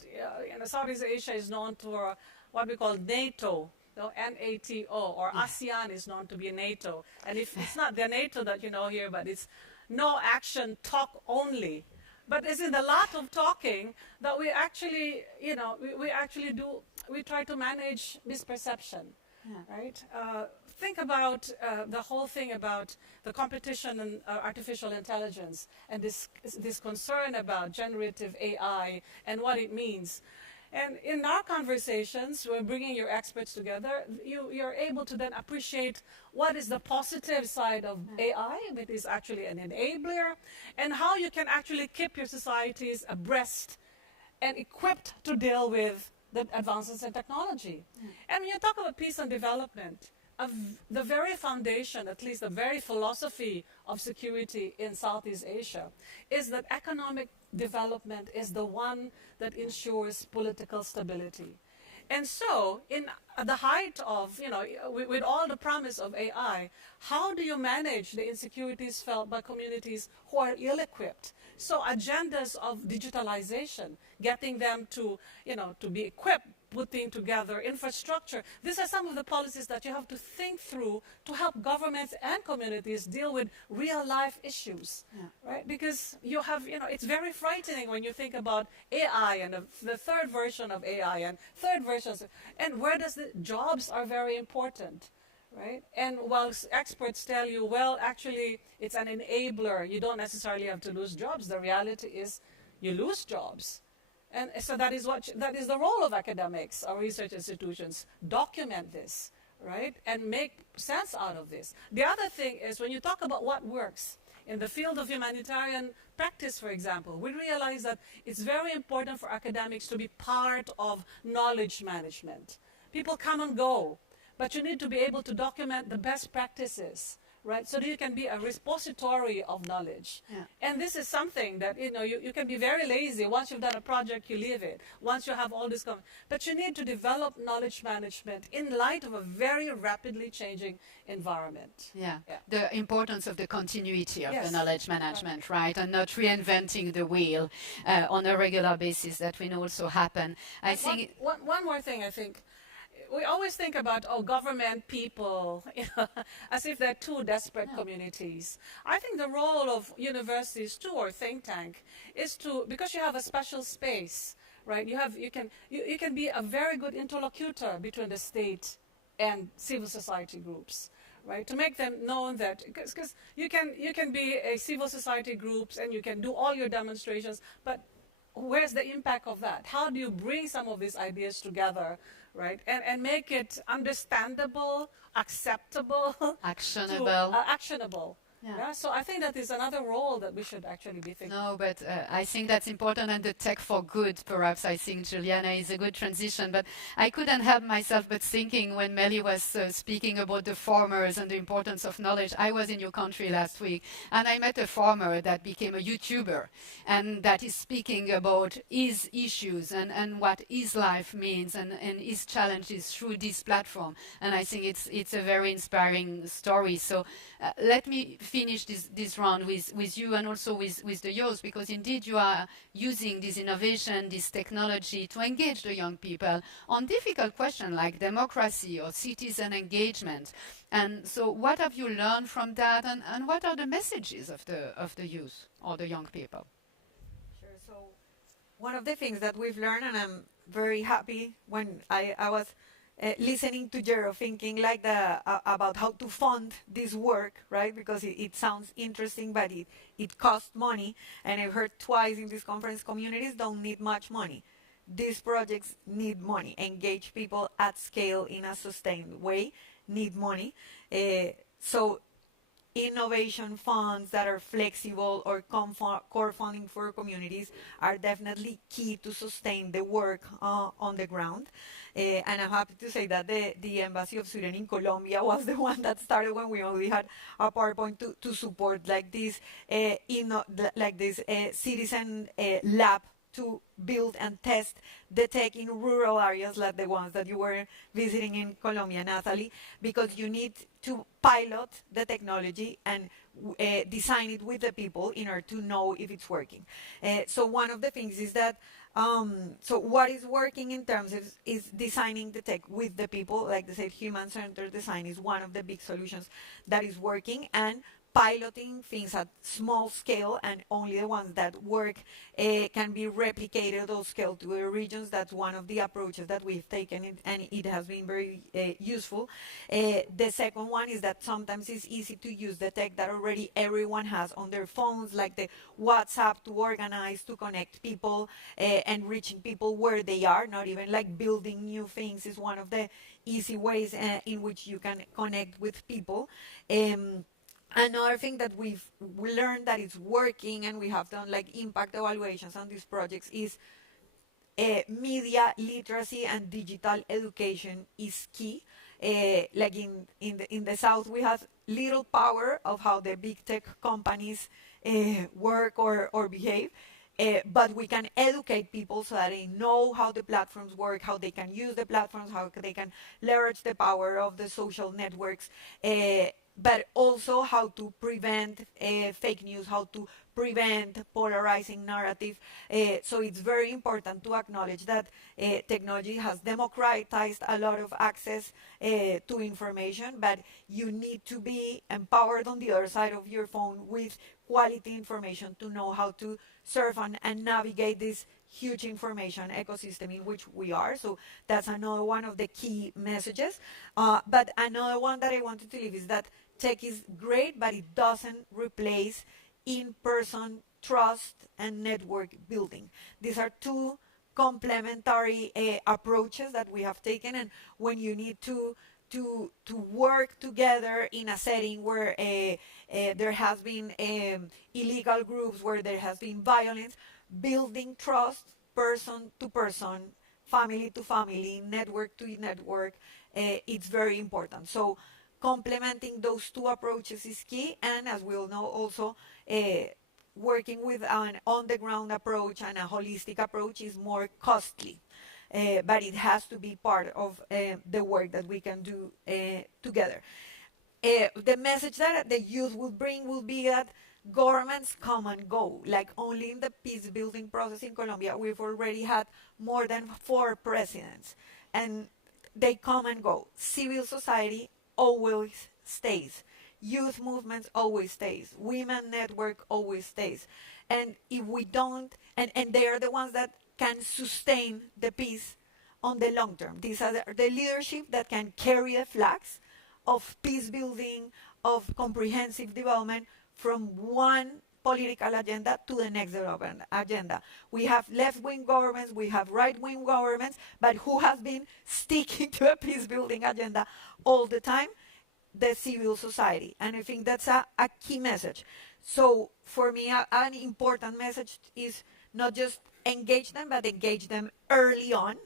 Southeast Asia is known for what we call NATO. NATO, or ASEAN is known to be NATO. And if it's not the NATO that you know here, but it's no action, talk only. But it's in the lot of talking that we actually, we try to manage misperception, right? Think about the whole thing about the competition in artificial intelligence and this concern about generative AI and what it means. And in our conversations, we're bringing your experts together, you're able to then appreciate what is the positive side of AI, that is actually an enabler, and how you can actually keep your societies abreast and equipped to deal with the advances in technology. And when you talk about peace and development, the very foundation, at least the very philosophy of security in Southeast Asia, is that economic development is the one that ensures political stability. And so, at the height of, with all the promise of AI, how do you manage the insecurities felt by communities who are ill-equipped? So agendas of digitalization, getting them to be equipped, putting together infrastructure. These are some of the policies that you have to think through to help governments and communities deal with real-life issues, right? Because you have, it's very frightening when you think about AI and the third version of AI and third versions, and where does the jobs are very important, right? And while experts tell you, well, actually, it's an enabler, you don't necessarily have to lose jobs, the reality is you lose jobs. And so that is the role of academics or research institutions. Document this, right? And make sense out of this. The other thing is when you talk about what works, in the field of humanitarian practice, for example, we realize that it's very important for academics to be part of knowledge management. People come and go, but you need to be able to document the best practices, right? So that you can be a repository of knowledge. And this is something that, you can be very lazy. Once you've done a project, you leave it. Once you have all this, but you need to develop knowledge management in light of a very rapidly changing environment. The importance of the continuity of the knowledge management, right? And not reinventing the wheel on a regular basis. That will also happen. I think one more thing, I think. We always think about, government, people, as if they're two desperate communities. I think the role of universities too, or think tank, is to, because you have a special space, right? You can be a very good interlocutor between the state and civil society groups, right? To make them known that, because you can be a civil society groups and you can do all your demonstrations, but where's the impact of that? How do you bring some of these ideas together, right? And make it understandable, acceptable, Actionable. actionable. Yeah. So I think that is another role that we should actually be thinking. No, but I think that's important, and the tech for good, perhaps, I think, Juliana, is a good transition. But I couldn't help myself but thinking when Melly was speaking about the farmers and the importance of knowledge. I was in your country last week, and I met a farmer that became a YouTuber, and that is speaking about his issues and what his life means and his challenges through this platform. And I think it's a very inspiring story. So let me finish this round with you and also with the youth, because indeed you are using this innovation, this technology to engage the young people on difficult questions like democracy or citizen engagement. And so what have you learned from that, and what are the messages of the youth or the young people? Sure. So one of the things that we've learned, and I'm very happy when I was listening to Jero, thinking like about how to fund this work, right? Because it sounds interesting, but it costs money. And I've heard twice in this conference, communities don't need much money. These projects need money. Engage people at scale in a sustained way need money. So innovation funds that are flexible or core funding for communities are definitely key to sustain the work on the ground. And I'm happy to say that the Embassy of Sweden in Colombia was the one that started when we only had a PowerPoint to support like this citizen lab to build and test the tech in rural areas like the ones that you were visiting in Colombia, Natalie, because you need to pilot the technology and design it with the people in order to know if it's working. So one of the things is that, so what is working in terms of is designing the tech with the people. Like they said, human-centered design is one of the big solutions that is working, and piloting things at small scale, and only the ones that work can be replicated or scaled to the regions. That's one of the approaches that we've taken, and it has been very useful. The second one is that sometimes it's easy to use the tech that already everyone has on their phones, like the WhatsApp, to organize, to connect people and reaching people where they are. Not even like building new things is one of the easy ways in which you can connect with people. Another thing that we learned that it's working, and we have done like impact evaluations on these projects, is media literacy and digital education is key. Like in the South, we have little power of how the big tech companies work or behave. But we can educate people so that they know how the platforms work, how they can use the platforms, how they can leverage the power of the social networks, but also how to prevent fake news, how to prevent polarizing narrative. So it's very important to acknowledge that technology has democratized a lot of access to information, but you need to be empowered on the other side of your phone with quality information to know how to surf and navigate this huge information ecosystem in which we are. So that's another one of the key messages. But another one that I wanted to leave is that tech is great, but it doesn't replace in-person trust and network building. These are two complementary approaches that we have taken, and when you need to work together in a setting where there has been illegal groups, where there has been violence, building trust person to person, family to family, network to network, it's very important. So complementing those two approaches is key, and as we all know, also working with an on-the-ground approach and a holistic approach is more costly. But it has to be part of the work that we can do together. The message that the youth will bring will be that governments come and go. Like only in the peace building process in Colombia, we've already had more than 4 presidents, and they come and go. Civil society always stays. Youth movements always stays. Women network always stays. And if we don't, and they are the ones that can sustain the peace on the long term. These are the leadership that can carry the flags of peace building, of comprehensive development from one political agenda to the next development agenda. We have left-wing governments, we have right-wing governments, but who has been sticking to a peace-building agenda all the time? The civil society. And I think that's a key message. So for me, an important message is not just engage them, but engage them early on.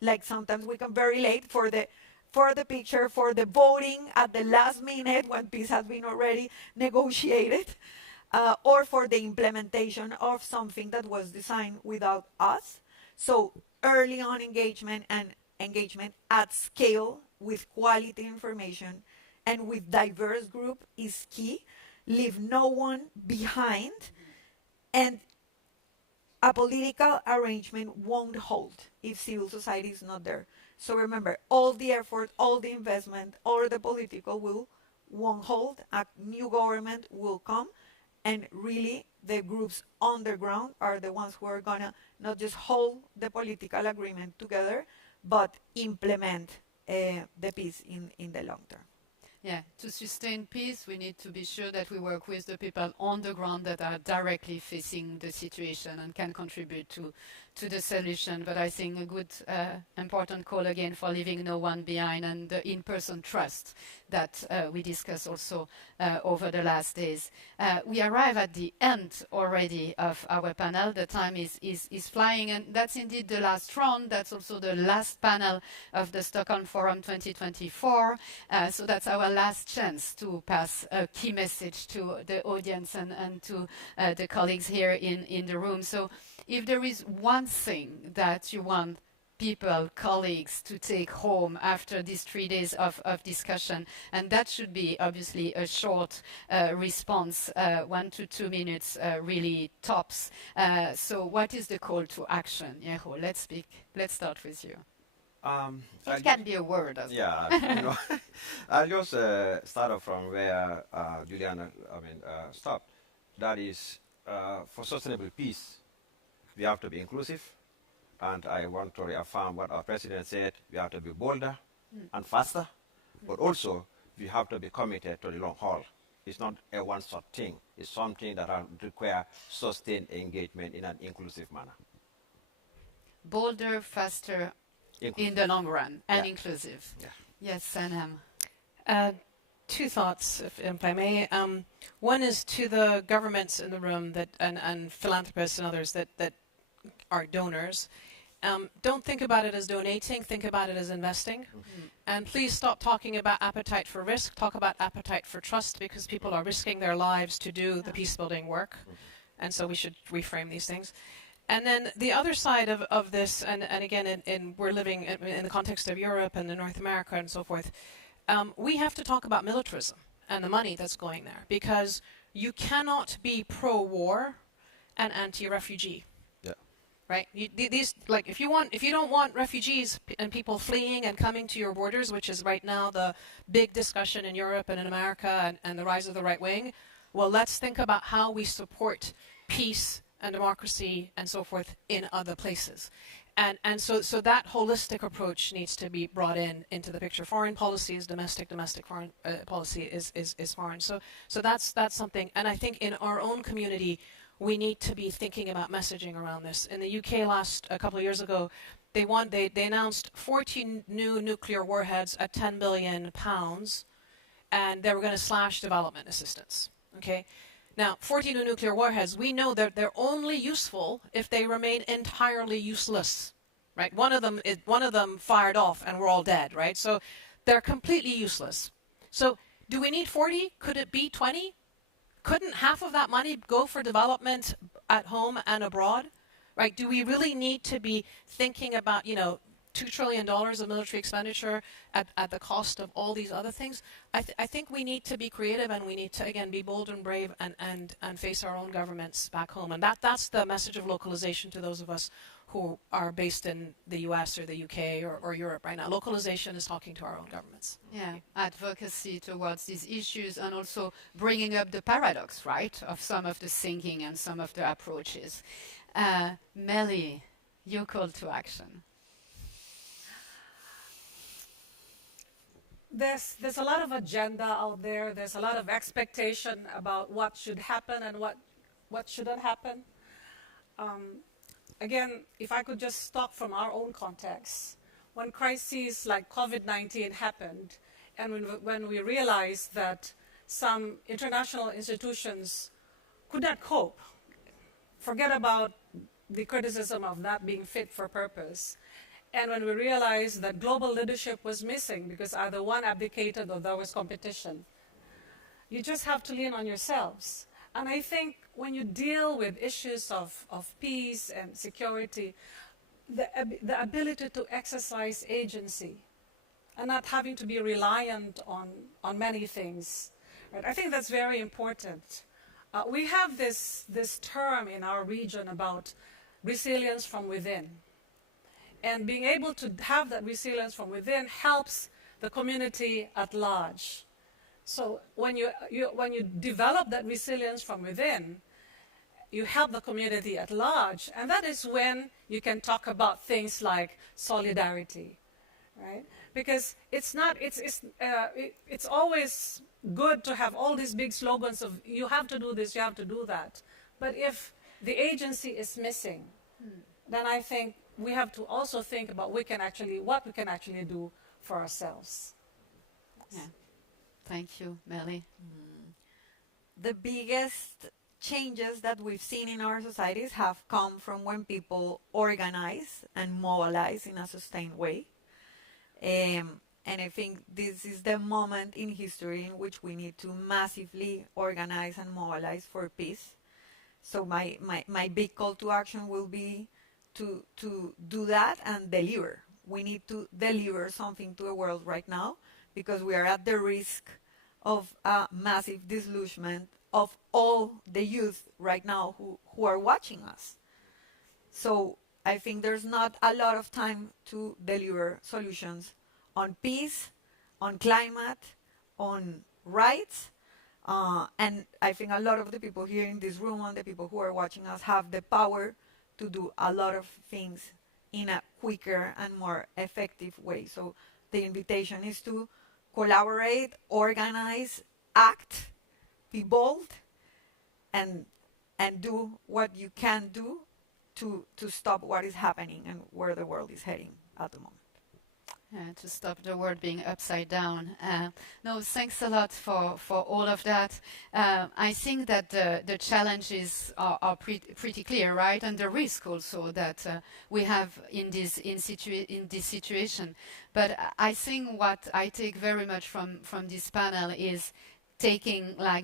Like sometimes we come very late for the picture, for the voting at the last minute when peace has been already negotiated, or for the implementation of something that was designed without us. So early on engagement and engagement at scale with quality information and with diverse group is key. Leave no one behind, and a political arrangement won't hold if civil society is not there. So remember, all the effort, all the investment, all the political will won't hold. A new government will come, and really the groups on the ground are the ones who are gonna not just hold the political agreement together, but implement the peace in the long term. Yeah, to sustain peace, we need to be sure that we work with the people on the ground that are directly facing the situation and can contribute to the solution. But I think a good, important call again for leaving no one behind, and the in-person trust that we discussed also over the last days. We arrive at the end already of our panel. The time is flying, and that's indeed the last round. That's also the last panel of the Stockholm Forum 2024. So that's our last chance to pass a key message to the audience and to the colleagues here in the room. So if there is one thing that you want people, colleagues, to take home after these 3 days of discussion, and that should be obviously a short response, 1 to 2 minutes, really tops. So what is the call to action? Yeho, let's start with you. It can be a word as well. Yeah, I'll just start off from where Juliana stopped. That is, for sustainable peace, we have to be inclusive. And I want to reaffirm what our president said: we have to be bolder and faster, but also we have to be committed to the long haul. It's not a one-shot thing. It's something that requires sustained engagement in an inclusive manner. Bolder, faster, in the long run, and inclusive. Yeah. Yes, Sanam. Two thoughts, if I may. One is to the governments in the room and philanthropists and others that are donors. Don't think about it as donating, think about it as investing. And please stop talking about appetite for risk, talk about appetite for trust, because people are risking their lives to do the peace building work. And so we should reframe these things. And then the other side of this, and again, we're living in the context of Europe and North America and so forth, we have to talk about militarism and the money that's going there, because you cannot be pro-war and anti-refugee. Right? If you don't want refugees and people fleeing and coming to your borders, which is right now the big discussion in Europe and in America and the rise of the right wing, well, let's think about how we support peace and democracy and so forth in other places. And so that holistic approach needs to be brought into the picture. Foreign policy is domestic foreign policy is foreign. So that's something. And I think in our own community, we need to be thinking about messaging around this. In the UK a couple of years ago, they announced 14 new nuclear warheads at £10 billion, and they were going to slash development assistance. Okay, now 14 new nuclear warheads. We know that they're only useful if they remain entirely useless. Right? One of them fired off, and we're all dead. Right? So they're completely useless. So do we need 40? Could it be 20? Couldn't half of that money go for development at home and abroad? Right? Do we really need to be thinking about, $2 trillion of military expenditure at the cost of all these other things? I think we need to be creative, and we need to, again, be bold and brave and face our own governments back home. And that's the message of localization to those of us who are based in the US or the UK or Europe right now. Localization is talking to our own governments. Yeah, advocacy towards these issues, and also bringing up the paradox, right, of some of the thinking and some of the approaches. Melly, your call to action? There's a lot of agenda out there. There's a lot of expectation about what should happen and what shouldn't happen. Again, if I could just talk from our own context, when crises like COVID-19 happened, and when we realized that some international institutions could not cope, forget about the criticism of not being fit for purpose, and when we realized that global leadership was missing because either one abdicated or there was competition, you just have to lean on yourselves. And I think when you deal with issues of peace and security, the ability to exercise agency and not having to be reliant on many things, right? I think that's very important. We have this term in our region about resilience from within. And being able to have that resilience from within helps the community at large. So when you develop that resilience from within, you help the community at large, and that is when you can talk about things like solidarity, right? Because it's always good to have all these big slogans of you have to do this, you have to do that. But if the agency is missing, then I think we have to also think about what we can actually do for ourselves. Yeah. Thank you, Melly. The biggest changes that we've seen in our societies have come from when people organize and mobilize in a sustained way. And I think this is the moment in history in which we need to massively organize and mobilize for peace. So my big call to action will be to do that and deliver. We need to deliver something to the world right now because we are at the risk of a massive disillusionment of all the youth right now who are watching us. So I think there's not a lot of time to deliver solutions on peace, on climate, on rights. And I think a lot of the people here in this room and the people who are watching us have the power to do a lot of things in a quicker and more effective way. So the invitation is to collaborate, organize, act, be bold, and do what you can do to stop what is happening and where the world is heading at the moment. To stop the world being upside down. No, thanks a lot for all of that. I think that the challenges are pretty clear, right? And the risk also that we have in this situation. But I think what I take very much from this panel is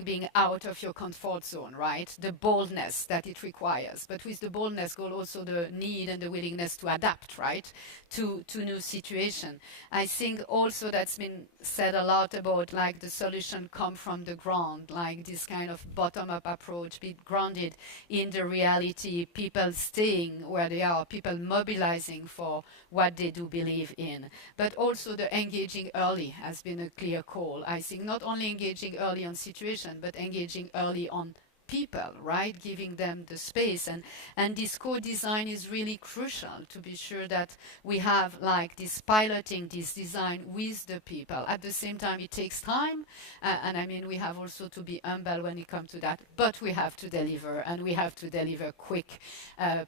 being out of your comfort zone, right? The boldness that it requires. But with the boldness goes also the need and the willingness to adapt, right? To new situation. I think also that's been said a lot about the solution come from the ground, this kind of bottom-up approach, be grounded in the reality, people staying where they are, people mobilizing for what they do believe in. But also the engaging early has been a clear call. I think not only engaging early on situation, but engaging early on people, right? Giving them the space. And this co-design is really crucial to be sure that we have this piloting this design with the people. At the same time, it takes time. And I mean, we have also to be humble when it comes to that. But we have to deliver, and we have to deliver quick,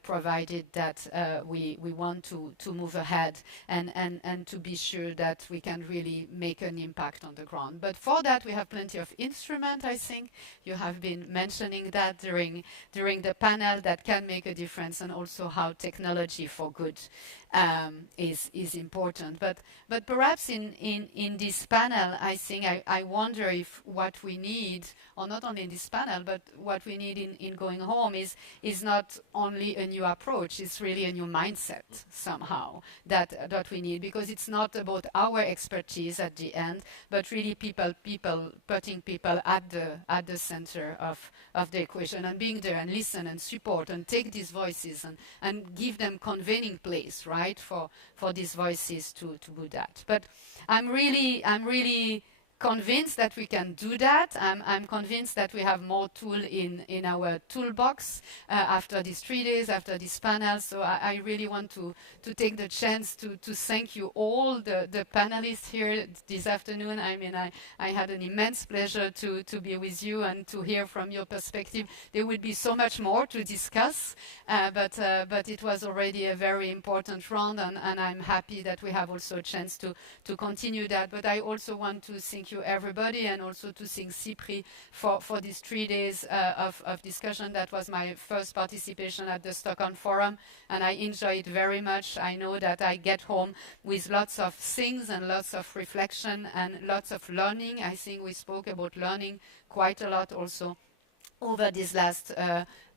provided that we want to move ahead and to be sure that we can really make an impact on the ground. But for that, we have plenty of instruments, I think. You have been mentioning that during the panel that can make a difference, and also how technology for good is important. But perhaps in this panel, I think I wonder if what we need, or not only in this panel, but what we need in going home is not only a new approach, it's really a new mindset somehow that we need, because it's not about our expertise at the end, but really people putting people at the center of the equation, and being there and listen and support and take these voices and give them convening place, right, for these voices to do that. But I'm really convinced that we can do that. I'm convinced that we have more tool in our toolbox after these 3 days, after this panel. So I really want to take the chance to thank you all, the panelists here this afternoon. I mean, I had an immense pleasure to be with you and to hear from your perspective. There will be so much more to discuss, but it was already a very important round, and I'm happy that we have also a chance to continue that. But I also want to thank you everybody, and also to thank CIPRI for these 3 days of discussion. That was my first participation at the Stockholm Forum, and I enjoyed it very much. I know that I get home with lots of things and lots of reflection and lots of learning. I think we spoke about learning quite a lot also over these last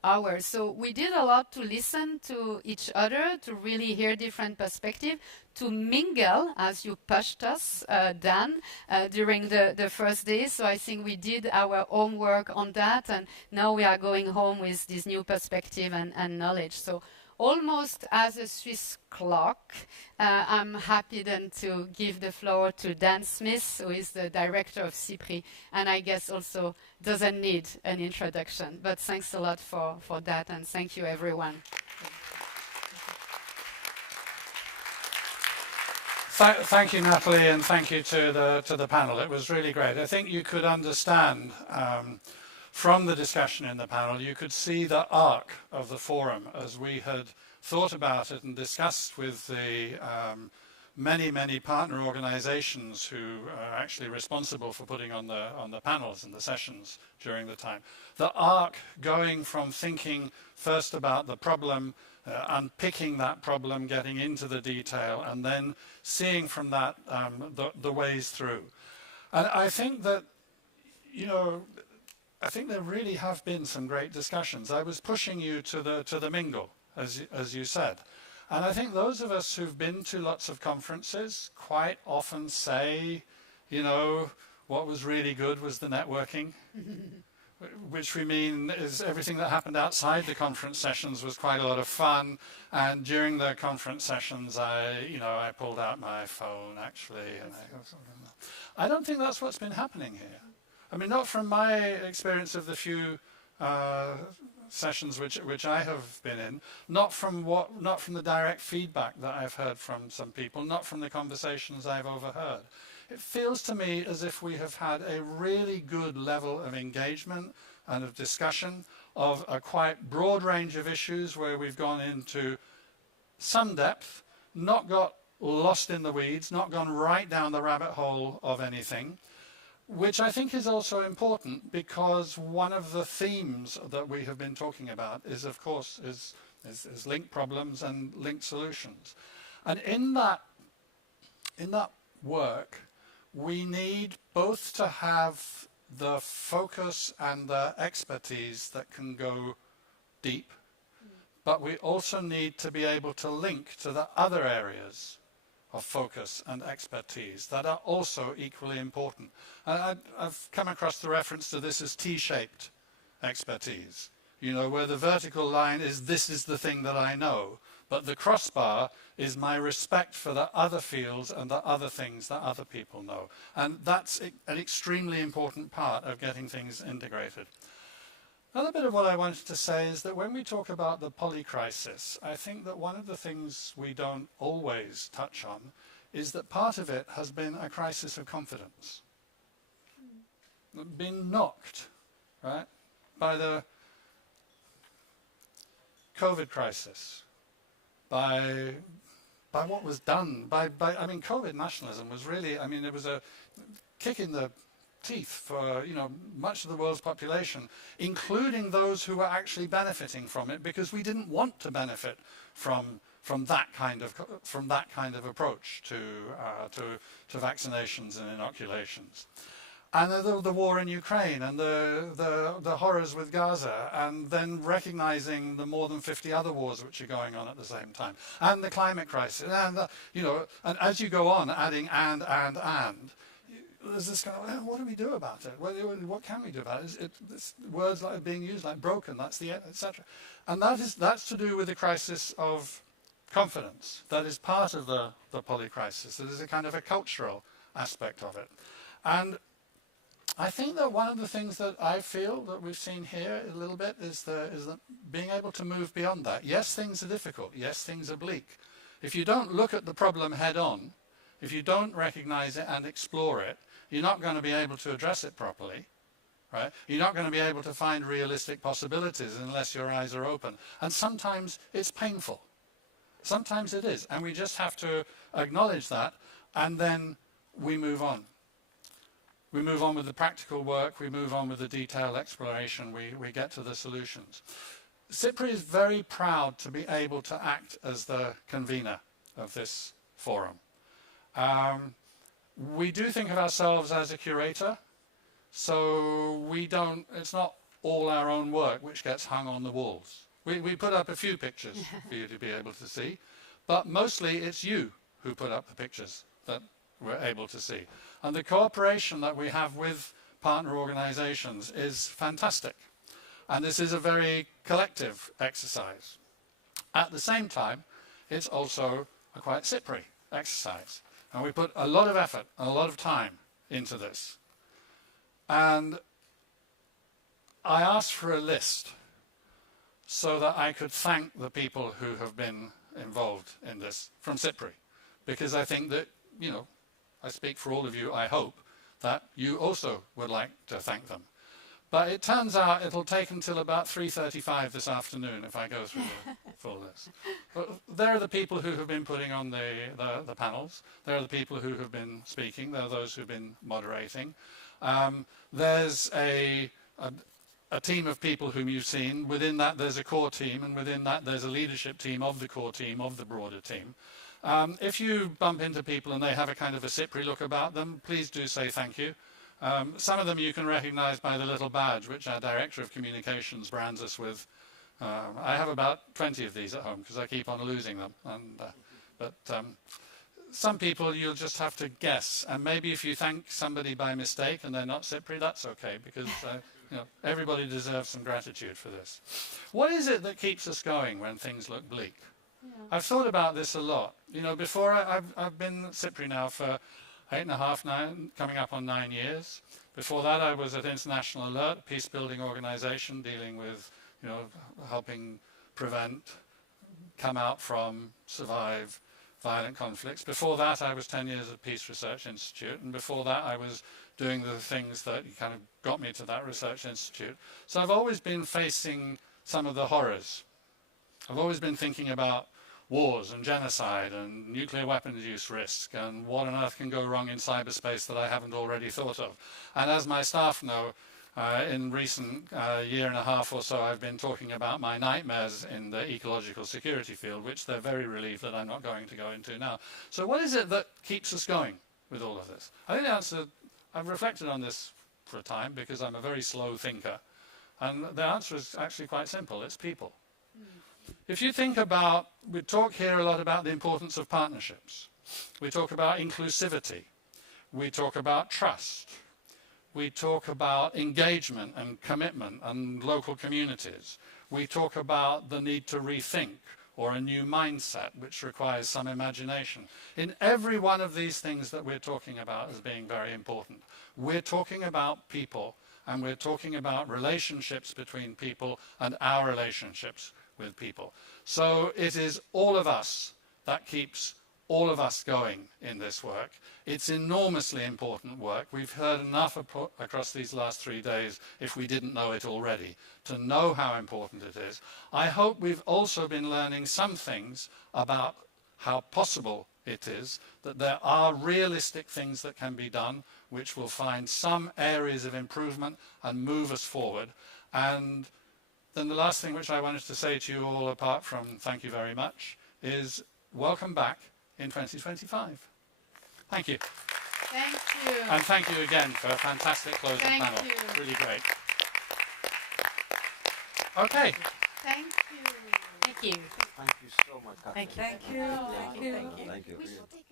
hours. So we did a lot to listen to each other, to really hear different perspectives, to mingle, as you pushed us, Dan, during the first day. So I think we did our homework on that, and now we are going home with this new perspective and knowledge. So almost as a Swiss clock, I'm happy then to give the floor to Dan Smith, who is the director of CIPRI, and I guess also doesn't need an introduction. But thanks a lot for that, and thank you, everyone. Thank you, Natalie, and thank you to the panel. It was really great. I think you could understand from the discussion in the panel, you could see the arc of the forum as we had thought about it and discussed with the many partner organizations who are actually responsible for putting on the panels and the sessions during the time. The arc going from thinking first about the problem, unpicking that problem, getting into the detail, and then seeing from that the ways through. And I think that, I think there really have been some great discussions. I was pushing you to the mingle, as you said. And I think those of us who've been to lots of conferences quite often say, what was really good was the networking, which we mean is everything that happened outside the conference sessions was quite a lot of fun. And during the conference sessions, I pulled out my phone, actually. And I don't think that's what's been happening here. I mean, not from my experience of the few sessions which I have been in, not from the direct feedback that I've heard from some people, not from the conversations I've overheard. It feels to me as if we have had a really good level of engagement and of discussion of a quite broad range of issues where we've gone into some depth, not got lost in the weeds, not gone right down the rabbit hole of anything, which I think is also important because one of the themes that we have been talking about is, of course, is linked problems and linked solutions. And in that work, we need both to have the focus and the expertise that can go deep, but we also need to be able to link to the other areas of focus and expertise that are also equally important. And I've come across the reference to this as T-shaped expertise, where the vertical line is this is the thing that I know, but the crossbar is my respect for the other fields and the other things that other people know. And that's an extremely important part of getting things integrated. Another bit of what I wanted to say is that when we talk about the polycrisis, I think that one of the things we don't always touch on is that part of it has been a crisis of confidence. Been knocked, right, by the COVID crisis, by what was done, COVID nationalism was really, it was a kick in the teeth for much of the world's population, including those who were actually benefiting from it, because we didn't want to benefit from that kind of approach to vaccinations and inoculations. And the war in Ukraine and the horrors with Gaza, and then recognizing the more than 50 other wars which are going on at the same time, and the climate crisis, and and as you go on, adding and there's this kind of, what do we do about it? What can we do about it? Words like being used like broken, that's the etc. And that's to do with the crisis of confidence. That is part of the polycrisis. It is a kind of a cultural aspect of it. And I think that one of the things that I feel that we've seen here a little bit is that being able to move beyond that. Yes, things are difficult. Yes, things are bleak. If you don't look at the problem head on, if you don't recognize it and explore it, you're not going to be able to address it properly. Right? You're not going to be able to find realistic possibilities unless your eyes are open. And sometimes it's painful. Sometimes it is. And we just have to acknowledge that, and then we move on. We move on with the practical work, we move on with the detailed exploration, we get to the solutions. CIPRI is very proud to be able to act as the convener of this forum. We do think of ourselves as a curator, so it's not all our own work which gets hung on the walls. We put up a few pictures for you to be able to see, but mostly it's you who put up the pictures that we're able to see. And the cooperation that we have with partner organizations is fantastic. And this is a very collective exercise. At the same time, it's also a quite CIPRI exercise. And we put a lot of effort and a lot of time into this. And I asked for a list so that I could thank the people who have been involved in this from CIPRI. Because I think that, I speak for all of you, I hope, that you also would like to thank them. But it turns out it'll take until about 3:35 this afternoon if I go through the full list. But there are the people who have been putting on the panels. There are the people who have been speaking. There are those who have been moderating. There's a team of people whom you've seen. Within that, there's a core team, and within that, there's a leadership team of the core team, of the broader team. If you bump into people and they have a kind of a CIPRI look about them, please do say thank you. Some of them you can recognize by the little badge which our Director of Communications brands us with. I have about 20 of these at home because I keep on losing them. But some people you'll just have to guess. And maybe if you thank somebody by mistake and they're not CIPRI, that's okay, because everybody deserves some gratitude for this. What is it that keeps us going when things look bleak? Yeah. I've thought about this a lot. Before I've been CIPRI now for 8.5, 9, coming up on 9 years. Before that, I was at International Alert, a peace-building organization dealing with, helping prevent, come out from, survive violent conflicts. Before that, I was 10 years at Peace Research Institute, and before that, I was doing the things that kind of got me to that research institute. So I've always been facing some of the horrors. I've always been thinking about wars and genocide and nuclear weapons use risk and what on earth can go wrong in cyberspace that I haven't already thought of. And as my staff know, in recent year and a half or so, I've been talking about my nightmares in the ecological security field, which they're very relieved that I'm not going to go into now. So what is it that keeps us going with all of this? I think the answer, I've reflected on this for a time because I'm a very slow thinker. And the answer is actually quite simple. It's people. If you think about, we talk here a lot about the importance of partnerships. We talk about inclusivity. We talk about trust. We talk about engagement and commitment and local communities. We talk about the need to rethink or a new mindset, which requires some imagination. In every one of these things that we're talking about as being very important, we're talking about people, and we're talking about relationships between people and our relationships with people. So it is all of us that keeps all of us going in this work. It's enormously important work. We've heard enough across these last 3 days, if we didn't know it already, to know how important it is. I hope we've also been learning some things about how possible it is, that there are realistic things that can be done, which will find some areas of improvement and move us forward. And then the last thing which I wanted to say to you all, apart from thank you very much, is welcome back in 2025. Thank you. Thank you. And thank you again for a fantastic closing panel. Thank you. Really great. Okay. Thank you. Thank you. Thank you so much, Catherine. Thank you. Thank you. Thank you. We should take